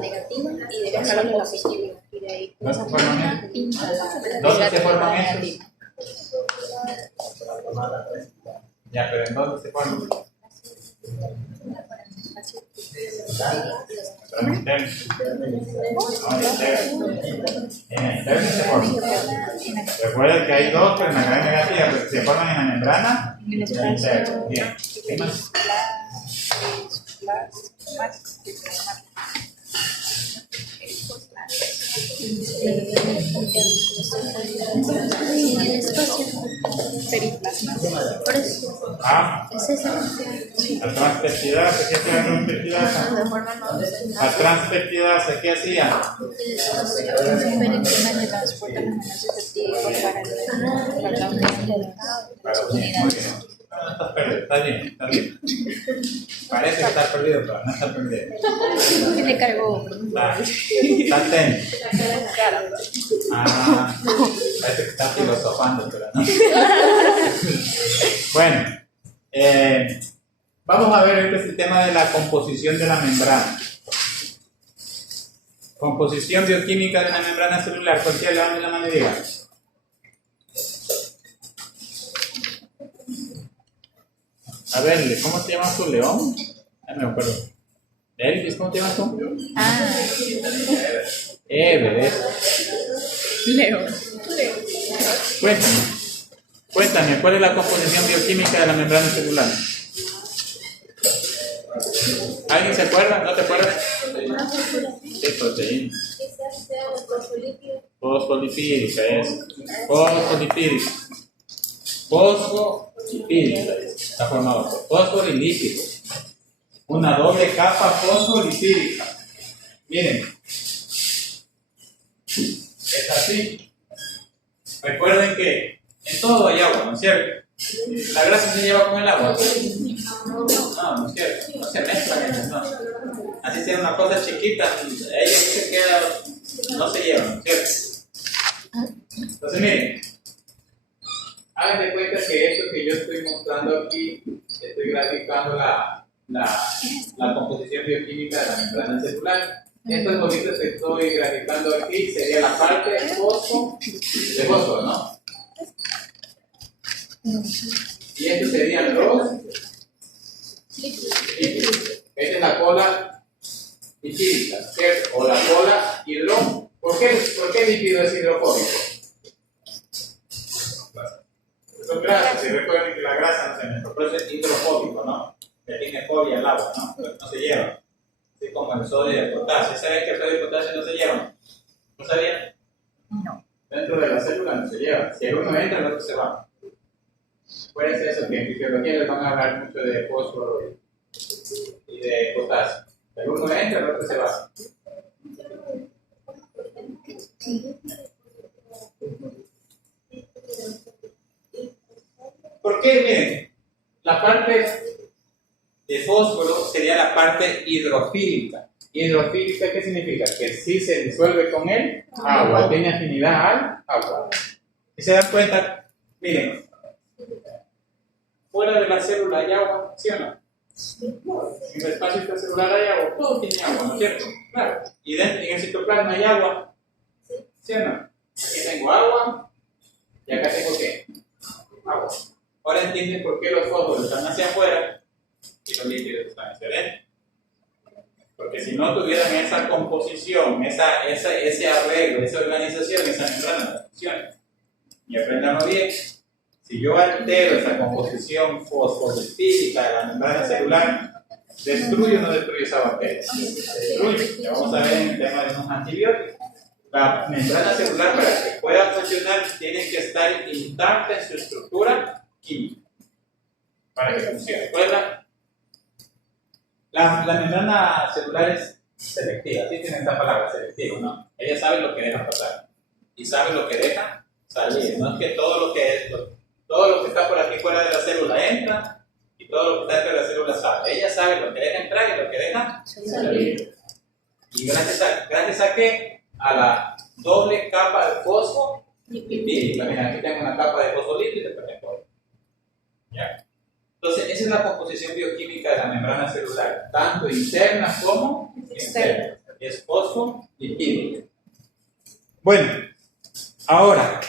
negativa y de dejarlo en la positiva. Y de ahí ¿No se forman eso? ¿Dónde se forman esos? Ya, pero ¿en dónde se forman? En interno se forman. Recuerden que hay dos, pero en la gran negativa pues, se forman en la membrana y en el interno. Bien. ¿Qué más? Ah, la transpeptidasa, ¿qué hacía la transpeptidasa? La transpeptidasa, ¿qué hacía? No estás perdido, está bien, está bien. Parece estar perdido, pero no está perdido. Le cargó. Está atento. Ah, parece que está filosofando, pero no. Bueno, vamos a ver el tema de la composición de la membrana. Composición bioquímica de la membrana celular. Cualquiera levante la mano y diga. A ver, ¿cómo te llamas tú, León? No me acuerdo. Elvis, ¿cómo te llamas tú? Ever, Leo. Cuéntame, ¿cuál es la composición bioquímica de la membrana celular? ¿Alguien se acuerda? ¿No te acuerdas? Sí, proteína. Fosfolipídica es. Fosfolipídica. Fosfolipídica. Está formado por fósforo y lípido. Una doble capa fosfolipídica. Miren. Es así. Recuerden que en todo hay agua, ¿no es cierto? ¿La grasa se lleva con el agua? No es cierto. No se mezclan, no. Así sea una cosa chiquita, ella se queda, no se lleva, ¿no es cierto? Entonces, miren. Hagan de cuenta que esto que yo estoy mostrando aquí, estoy graficando la composición bioquímica de la membrana celular. Estos bolitas que estoy graficando aquí sería la parte de fósforo, ¿no? Y estos serían los lípidos. Esta es la cola lipídica, ¿cierto? O la cola hidro. ¿Por qué lípido es hidrofóbico? Son grasas, y recuerden que la grasa no se mezcla, por eso es hidrofóbico, ¿no? Que tiene fobia al agua, ¿no? No se lleva. Así como el sodio y el potasio. ¿Saben que el sodio y el potasio no se llevan? ¿No sabían? No. Dentro de la célula no se lleva. Si el uno entra, el otro se va. Puede ser eso, que en fisiología les van a hablar mucho de fósforo y de potasio. El uno entra, el otro se va. ¿Por qué? Miren, la parte de fósforo sería la parte hidrofílica. ¿Hidrofílica qué significa? Que sí se disuelve con el agua, tiene afinidad al agua. Y se dan cuenta, miren, fuera de la célula hay agua, ¿sí o no? En el espacio intracelular hay agua, todo tiene agua, ¿no es cierto? Claro. Y dentro, en el citoplasma hay agua, ¿sí o no? Aquí tengo agua y acá tengo ¿qué? Agua. Ahora entienden por qué los fósforos están hacia afuera y los lípidos están hacia adentro. Porque si no tuvieran esa composición, ese arreglo, esa organización, esa membrana no funciona. Y apréndanlo bien. Si yo altero esa composición fosfolipídica de la membrana celular, ¿destruye o no destruye esa bacteria? Destruye. Ya vamos a ver en el tema de unos antibióticos. La membrana celular, para que pueda funcionar, tiene que estar intacta en su estructura química para que funcione. ¿Cuál es la membrana celular es selectiva? Sí tiene esta palabra, selectiva, ¿no? Ella sabe lo que deja pasar y sabe lo que deja salir. No es que todo lo que está por aquí fuera de la célula entra y todo lo que está dentro de la célula sale. Ella sabe lo que deja entrar y lo que deja salir. ¿Y gracias a qué? A la doble capa de fosfolipídica. Mira, aquí tengo una capa de fosfolípidos y después tengo. ¿Ya? Entonces, esa es la composición bioquímica de la membrana celular, tanto interna como externa. Es fosfolipídica. Bueno, ahora,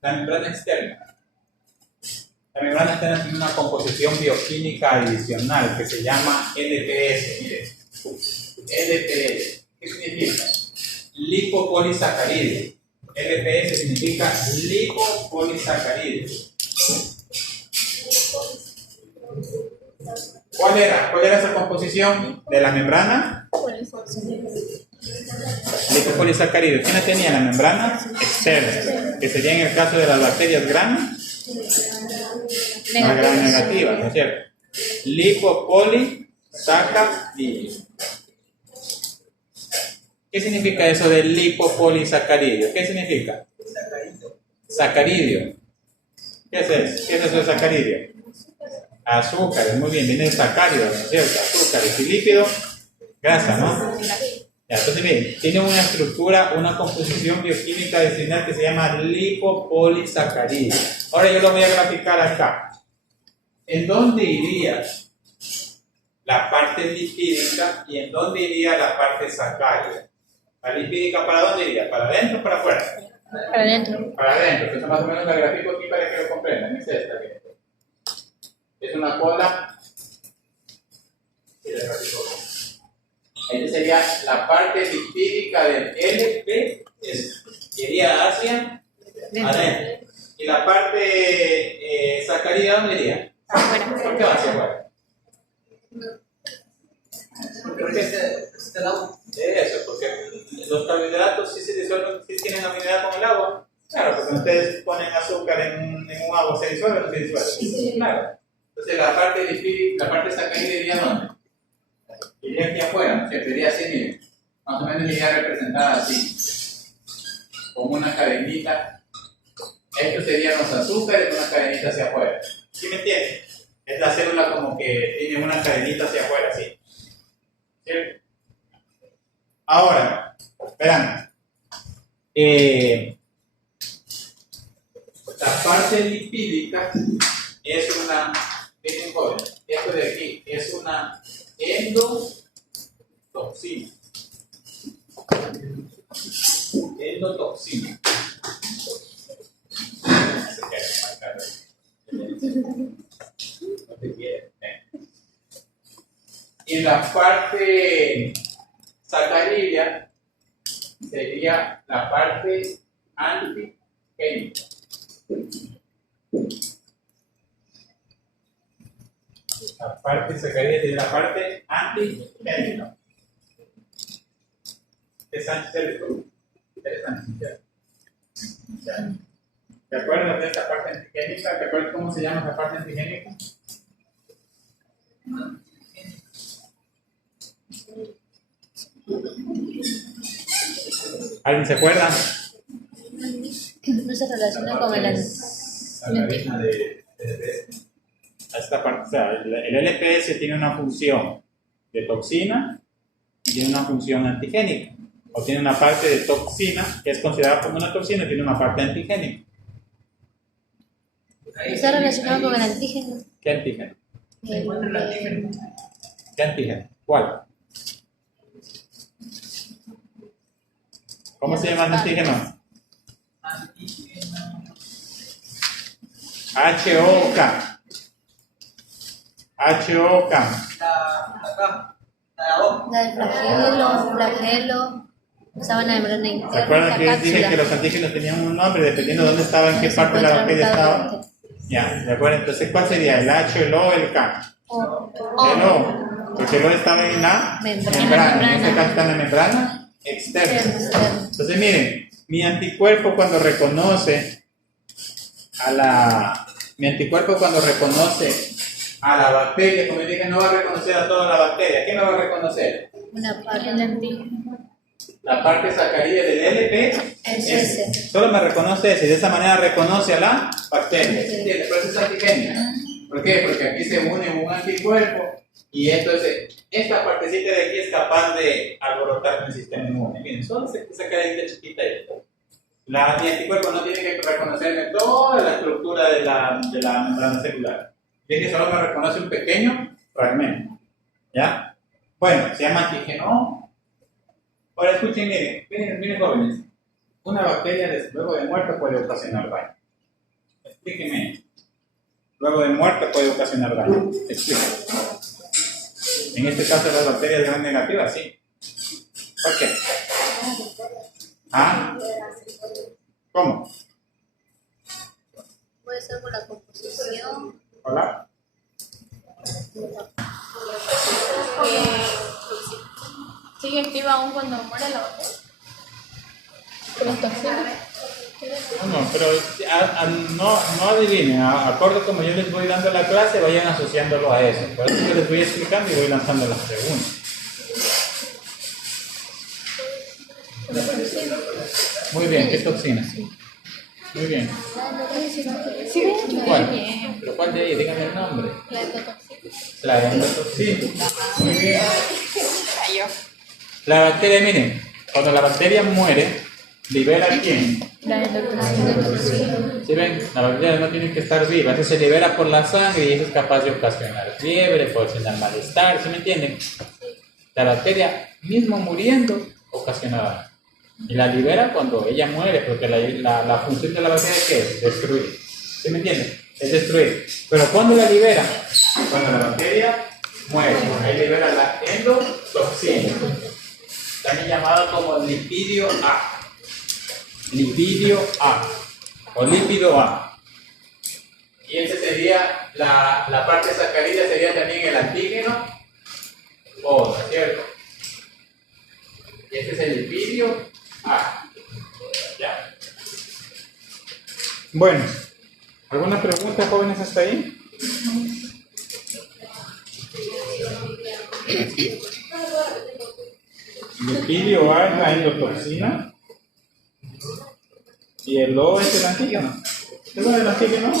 la membrana externa. La membrana externa tiene una composición bioquímica adicional que se llama LPS. Mire, LPS, ¿qué significa? Lipopolisacárido. LPS significa lipopolisacárido. ¿Cuál era esa composición de la membrana? Lipopolisacárido. ¿Quién tenía la membrana? Externa, que sería en el caso de las bacterias gram negativas, ¿no es cierto? Lipopolisacárido. ¿Qué significa eso de lipopolisacárido? ¿Qué significa? Sacaridio. ¿Qué es eso? ¿Qué es eso de sacaridio? Azúcares, muy bien, viene de sacárido, ¿no es cierto? Azúcares y lípidos, grasa, ¿no? Ya, entonces bien, tiene una estructura, una composición bioquímica adicional que se llama lipopolisacárido. Ahora yo lo voy a graficar acá. ¿En dónde iría la parte lipídica y en dónde iría la parte sacárida? ¿La lipídica para dónde iría? ¿Para adentro o para afuera? Para adentro. Para adentro, entonces más o menos la grafico aquí para que lo comprendan. Es esta. Es una cola. Esta sería la parte lipídica del LP. Iría hacia adentro. Y la parte sacarina, ¿dónde iría? ¿Por qué va hacia afuera? Porque este lado. eso, porque los carbohidratos sí se disuelven, sí tienen afinidad con el agua. Claro, porque ustedes ponen azúcar en un agua, ¿se disuelve o no se disuelve? Sí. Claro. Entonces la parte lipídica, la parte sacarina iría ¿dónde? Iría aquí afuera, que sería así, miren. Más o menos iría representada así, como una cadenita. Estos serían los azúcares, una cadenita hacia afuera. ¿Sí me entienden? Es la célula como que tiene una cadenita hacia afuera, ¿sí? ¿Sí? Ahora, verán. La parte lipídica es una, miren joven, esto de aquí es una endotoxina. Endotoxina. No te quiere. Y la parte sacarina sería la parte antigénica. La parte sacarina es la parte antigénica. Es antigénico. Interesante. ¿Te acuerdas de esta parte antigénica? ¿Te acuerdas cómo se llama esa parte antigénica? ¿Alguien se acuerda? No se relaciona con el sacarina de esta parte, o sea, el LPS tiene una función de toxina y tiene una función antigénica. O tiene una parte de toxina que es considerada como una toxina y tiene una parte antigénica. Está relacionado con el antígeno. ¿Qué antígeno? Se encuentra el antígeno. ¿Qué antígeno? ¿Cuál? ¿Cómo se llama el antígeno? HOK. HOK. La del flagelo, sábana de membrana interna. ¿Se acuerdan que les dije que los antígenos tenían un nombre dependiendo de dónde estaba, en qué parte de la bacteria estaba? Ya, ¿de acuerdo? Entonces, ¿cuál sería? ¿El H, el O, el K? El O, porque el O estaba en la membrana. En este caso está en la membrana externa. Entonces, miren, mi anticuerpo cuando reconoce a la bacteria, como dije, no va a reconocer a toda la bacteria. ¿Qué me va a reconocer? Una parte del antígeno. La parte sacarina del LP. Solo me reconoce ese, y de esa manera reconoce a la bacteria. ¿Entiendes? Pero eso es antigénica. ¿Por qué? Porque aquí se une un anticuerpo y entonces esta partecita de aquí es capaz de alborotar el sistema inmune. Miren, solo esa cadenita chiquita ahí. Mi anticuerpo no tiene que reconocerme toda la estructura de la membrana celular. Es que solo me reconoce un pequeño fragmento. ¿Ya? Bueno, se llama antígeno. Ahora escuchen, miren jóvenes. Una bacteria luego de muerte puede ocasionar daño. Explíquenme. Luego de muerte puede ocasionar daño. Explíquenme. En este caso las bacterias gram negativas, sí. ¿Por qué? ¿Ah? ¿Cómo? Puede ser por la composición. ¿Hola? ¿Sigue activa aún cuando muere la bacteria? ¿Por las toxinas? No, pero no adivinen, acorde como yo les voy dando la clase, vayan asociándolo a eso. Por eso yo les voy explicando y voy lanzando las preguntas. Muy bien, ¿qué toxina? Muy bien. ¿Cuál? ¿Pero cuál de ahí? Díganme el nombre. La endotoxina. Muy bien. La bacteria, miren, cuando la bacteria muere, libera a quién. La endotoxina. ¿Sí ven? La bacteria no tiene que estar viva, eso se libera por la sangre y eso es capaz de ocasionar fiebre, puede ocasionar malestar, ¿sí me entienden? La bacteria, mismo muriendo, ocasiona daño. Y la libera cuando ella muere, porque la función de la bacteria ¿qué es? Destruir. ¿Sí me entienden? Es destruir. Pero ¿cuándo la libera? Cuando la bacteria muere. Ahí libera la endotoxina. También llamado como lipidio A. Lipidio A. O lípido A. Y ese sería, la parte sacarina sería también el antígeno O, ¿no es cierto? Y este es el lipidio A. Ya. Bueno, ¿alguna pregunta, jóvenes, hasta ahí? Lipidio A es la endotoxina y el O es el antígeno. ¿Qué es el antígeno?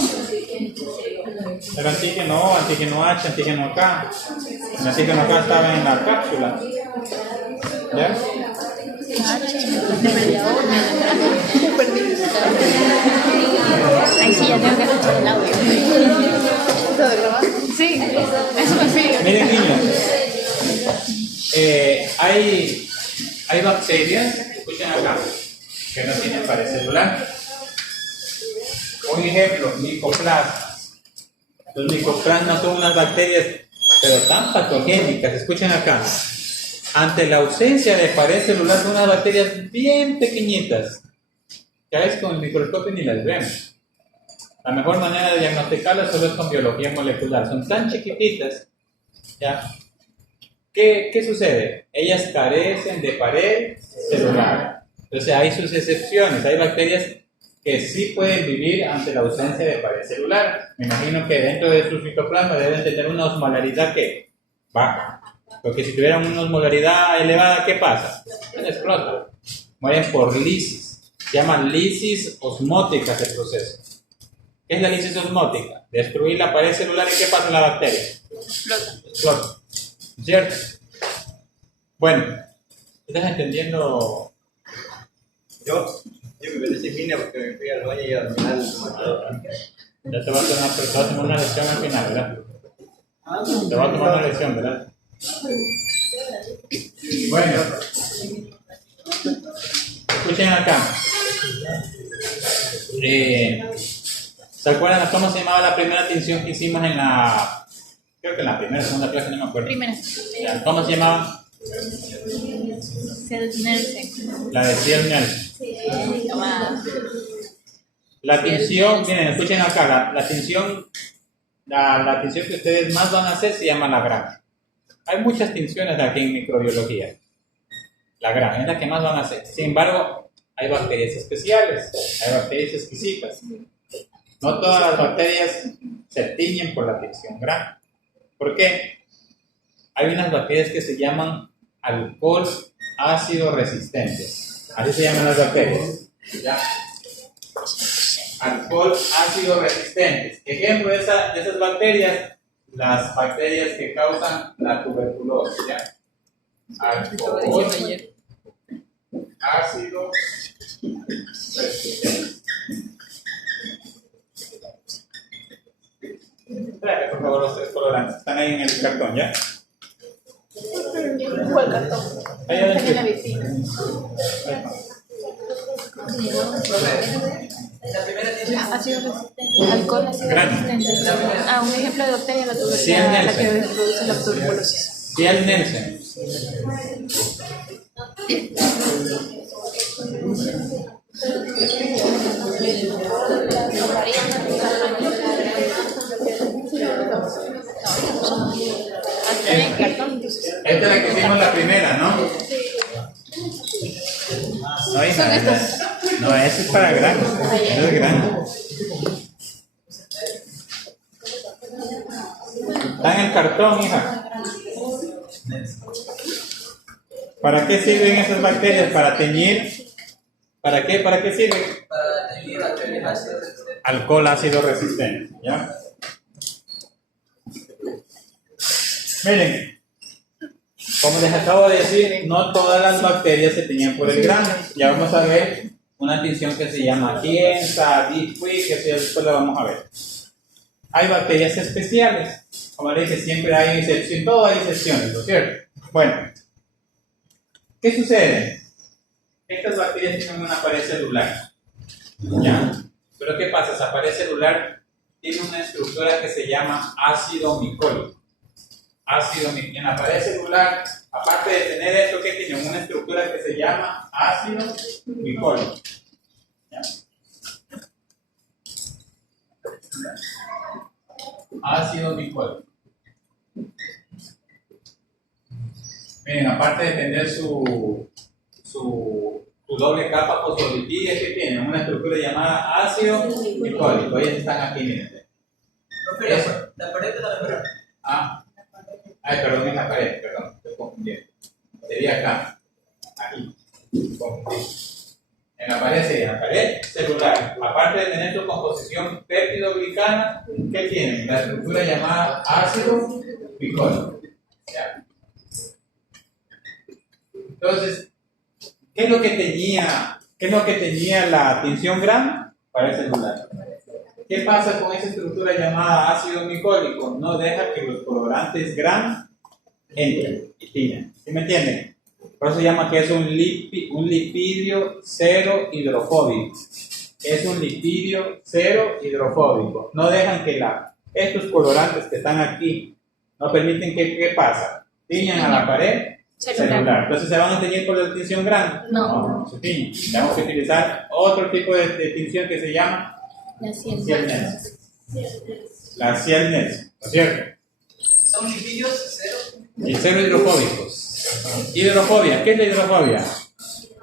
El antígeno O, antígeno H, antígeno K. El antígeno K estaba en la cápsula. ¿Ya? Ahí sí ya tengo que escuchar el audio. ¿Está grabando? Sí, eso sí. Miren, niños, hay bacterias, escuchen acá, que no tienen pared celular. Un ejemplo, micoplasmas. Los micoplasmas son unas bacterias, pero tan patogénicas, escuchen acá. Ante la ausencia de pared celular son unas bacterias bien pequeñitas, que a veces con el microscopio ni las vemos. La mejor manera de diagnosticarlas solo es con biología molecular. Son tan chiquititas, ¿ya? ¿Qué sucede? Ellas carecen de pared celular. Entonces hay sus excepciones. Hay bacterias que sí pueden vivir ante la ausencia de pared celular. Me imagino que dentro de sus citoplasmas deben tener una osmolaridad que baja. Porque si tuvieran una osmolaridad elevada, ¿qué pasa? Explota. Mueren por lisis. Se llama lisis osmótica ese proceso. ¿Qué es la lisis osmótica? Destruir la pared celular y ¿qué pasa en la bacteria? Explota. ¿Cierto? Bueno, ¿estás entendiendo? Yo me designé porque me fui al baño y al final Ya te vas a tomar una lección al final, ¿verdad? Te vas a tomar una lección, ¿verdad? Bueno, escuchen acá. ¿Se acuerdan cómo se llamaba la primera tinción que hicimos en la... Creo que en la primera, segunda clase, no me acuerdo. Primera. Ya, ¿cómo se llamaba? Nelson. La de Ciel-Nelson. La tinción, miren, escuchen acá, la tinción que ustedes más van a hacer se llama Lagrange. Hay muchas tinciones aquí en microbiología. Lagrange es la que más van a hacer. Sin embargo, hay bacterias especiales, hay bacterias exquisitas. No todas las bacterias se tiñen por la tinción Lagrange. ¿Por qué? Hay unas bacterias que se llaman alcohol ácido resistentes. Así se llaman las bacterias. ¿Ya? Alcohol ácido resistentes. Ejemplo de esas bacterias, las bacterias que causan la tuberculosis. ¿Ya? Alcohol ácido resistente. Tráeme, por favor, los tres colorantes. Están ahí en el cartón, ¿ya? ¿Cuál cartón? Ahí adentro. En la vecina. Ahí La primera tiene Ácido resistente. Alcohol ácido Grande. resistente. Un ejemplo de bacteria la Sí, el tuberculosis, la que Nelson. produce la tuberculosis. Ciel-Nelson. Esta es la que hicimos la primera, ¿no? No hay nada. No, ese es para grande. Eso es grande. Está en el cartón, hija. ¿Para qué sirven esas bacterias? Para teñir. ¿Para qué? ¿Para qué sirven? para tener bacterias ácidas resistentes. Alcohol ácido resistente. ¿Ya? Miren, como les acabo de decir, no todas las bacterias se teñían por el grano. Ya vamos a ver una tinción que se llama Kienza, Diffui, que después la vamos a ver. Hay bacterias especiales. Como les dije, siempre hay excepciones, todo hay excepciones, ¿no es cierto? Bueno, ¿qué sucede? Estas bacterias tienen una pared celular. ¿Ya? Pero ¿qué pasa? Esa pared celular tiene una estructura que se llama ácido micólico. Ácido micólico. En la pared celular, aparte de tener esto, que tiene una estructura que se llama ácido micólico. ¿Ya? ácido glicólico. Miren, aparte de tener su doble capa fosfolipídica que tienen una estructura llamada ácido glicólico. Ellos están aquí, miren. Profe, la pared de la membrana. Perdón, en la pared, perdón, estoy confundiendo. Sería acá, aquí. En la pared sería la pared celular. Aparte de tener su composición péptidoglicana, ¿qué tienen? La estructura llamada ácido glicólico. ¿Ya? Entonces, ¿qué es lo que tenía la tinción GRAM? Pared celular. ¿Qué pasa con esa estructura llamada ácido glicólico? No deja que los colorantes GRAM entren y tiñan. ¿Sí me entienden? Por eso se llama que es un lipidio cero hidrofóbico. Es un lipidio cero hidrofóbico. No dejan que estos colorantes que están aquí no permiten que, ¿qué pasa? Tiñan a la pared celular. Entonces, ¿se van a teñir por la tinción GRAM? No. Se tiñen. Tenemos que utilizar otro tipo de tinción que se llama La Ciel-Nelson. La Ciel-Nelson, ¿no es cierto? Son lipidios cero. Y cero hidrofóbicos. Hidrofobia, ¿qué es la hidrofobia?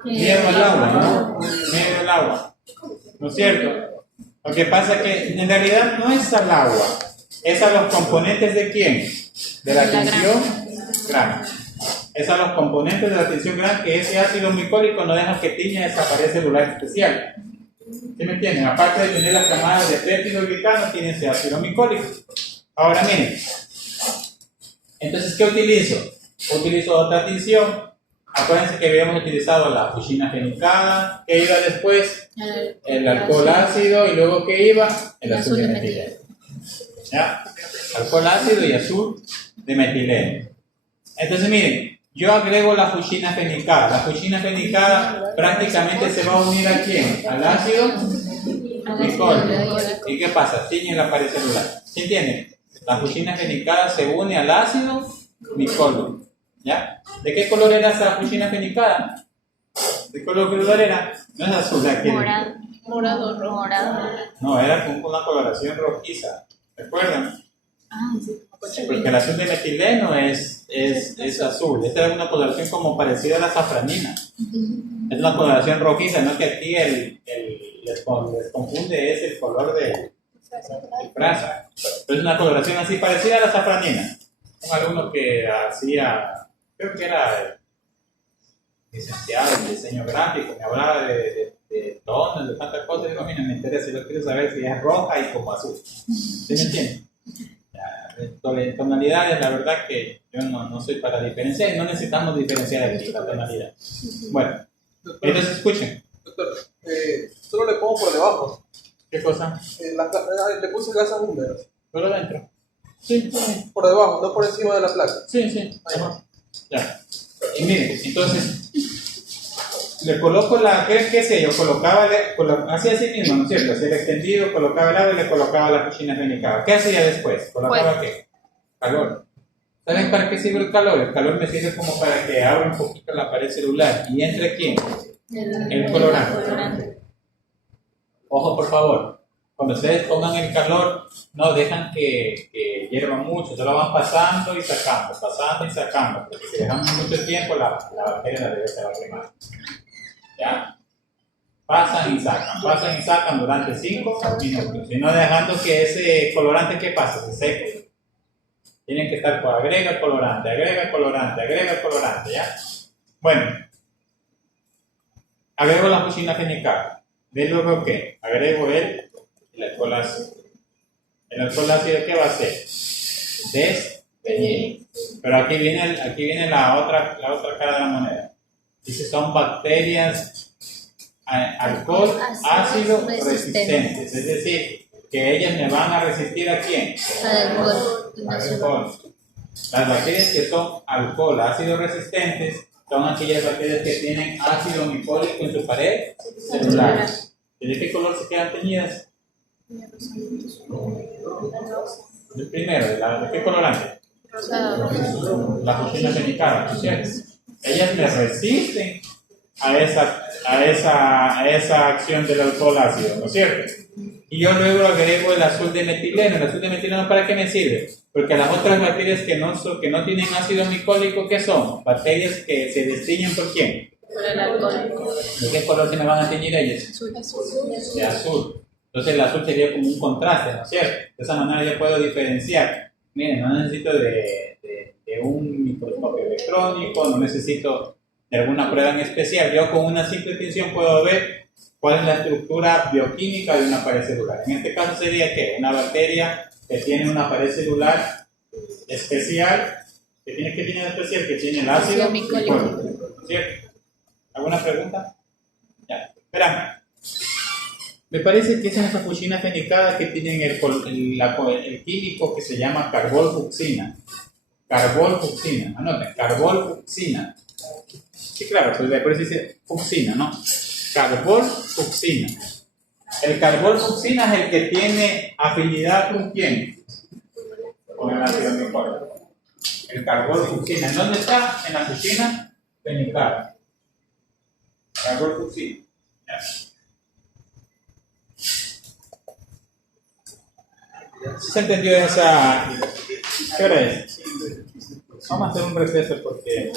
Miedo al agua, ¿no? Miedo al agua, ¿no es cierto? Lo que pasa es que en realidad no es al agua, es a los componentes de quién? De la tinción GRAM. Es a los componentes de la tinción GRAM que ese ácido glicólico no deja que tiña esa pared celular especial. ¿Sí me entienden? Aparte de tener las camadas de péptidoglicano, tiene ese ácido glicólico. Ahora miren, entonces, ¿qué utilizo? Utilizo otra tinción. Acuérdense que habíamos utilizado la fuchina fenicada. ¿Qué iba después? El alcohol ácido. Y luego, ¿qué iba? El azul de metileno. ¿Ya? Alcohol ácido y azul de metileno. Entonces, miren, yo agrego la fuchina fenicada. La fuchina fenicada prácticamente se va a unir ¿a quién? Al ácido glicólico. ¿Y qué pasa? Tiñe la pared celular. ¿Sí entienden? La fuchina fenicada se une al ácido glicólico. ¿Ya? ¿De qué color era esa fuchina fenicada? ¿De qué color era? No es azul, aquí. Morado. No, era con una coloración rojiza. ¿Recuerdan? Sí. Porque el azul de metileno es azul. Esta es una coloración como parecida a la safranina. Es una coloración rojiza, no que aquí les confunde, es el color de frasa. Pero es una coloración así parecida a la safranina. Un alumno que hacía, creo que era licenciado en diseño gráfico, me hablaba de tonos, de tantas cosas. Digo, mira, me interesa, yo quiero saber si es roja y como azul. ¿Sí me entienden? De tonalidades, la verdad que yo no soy para diferenciar y no necesitamos diferenciar aquí la tonalidad. Bueno, entonces escuchen. Doctor, solo le pongo por debajo. ¿Qué cosa? Le puse gasas húmedas. ¿Solo dentro? Sí. Por debajo, no por encima de la placa. Sí. Ya. Y miren, entonces le coloco ¿qué sé yo? Hacía así mismo, ¿no es cierto? Hacía el extendido, colocaba el agua y le colocaba la fuchina fenicada. ¿Qué hacía después? ¿Colocaba qué? Calor. ¿Saben para qué sirve el calor? El calor me sirve como para que abra un poquito la pared celular. ¿Y entre quién? El colorante. Ojo, por favor. Cuando ustedes pongan el calor, no dejan que hierva mucho, solo van pasando y sacando, porque si dejamos mucho tiempo, la bacteria se va a quemar. ¿Ya? Pasan y sacan durante 5 minutos, y no dejando que ese colorante, ¿qué pasa? Se seque. Tienen que estar por agrega colorante, ¿ya? Bueno, agrego la fuchina fenicada. ¿Ven luego qué? Agrego el alcohol ácido. ¿El alcohol ácido qué va a hacer? Desteñir. Pero aquí viene la otra cara de la moneda. Dice, son bacterias alcohol ácido resistentes. Es decir, que ellas me van a resistir ¿a quién? Al alcohol. Las bacterias que son alcohol ácido resistentes son aquellas bacterias que tienen ácido glicólico en su pared celular. ¿Y de qué color se quedan teñidas? El primero, ¿de qué colorante? Rosado. La fuchina fenicada, ¿cierto? Ellas me resisten a esa acción del alcohol ácido, ¿no es cierto? Y yo luego agrego el azul de metileno. ¿El azul de metileno para qué me sirve? Porque las otras bacterias que no tienen ácido micólico, ¿qué son? Bacterias que se destiñen por quién. Por el alcohol. ¿De qué color se me van a teñir ellas? De azul. Entonces el azul sería como un contraste, ¿no es cierto? De esa manera yo puedo diferenciar. Miren, no necesito de un microscopio electrónico, no necesito de alguna prueba en especial. Yo con una simple tinción puedo ver cuál es la estructura bioquímica de una pared celular. En este caso sería que una bacteria que tiene una pared celular especial, que tiene especial, que tiene el ácido micólico. ¿Cierto? ¿Alguna pregunta? Ya, espérame. Me parece que es en esa fuchina fenicada que tienen el químico que se llama carbol-fucsina. Carbol-fucsina. Anoten, carbol-fucsina. Sí, claro, pues por eso dice fucsina, ¿no? Carbol-fucsina. El carbol-fucsina es el que tiene afinidad con quién? Con el ácido micólico. El carbol-fucsina. ¿En dónde está? En la fuchina fenicada. Carbol-fucsina. ¿Sí se entendió esa? ¿Qué hora es? Vamos a hacer un receso porque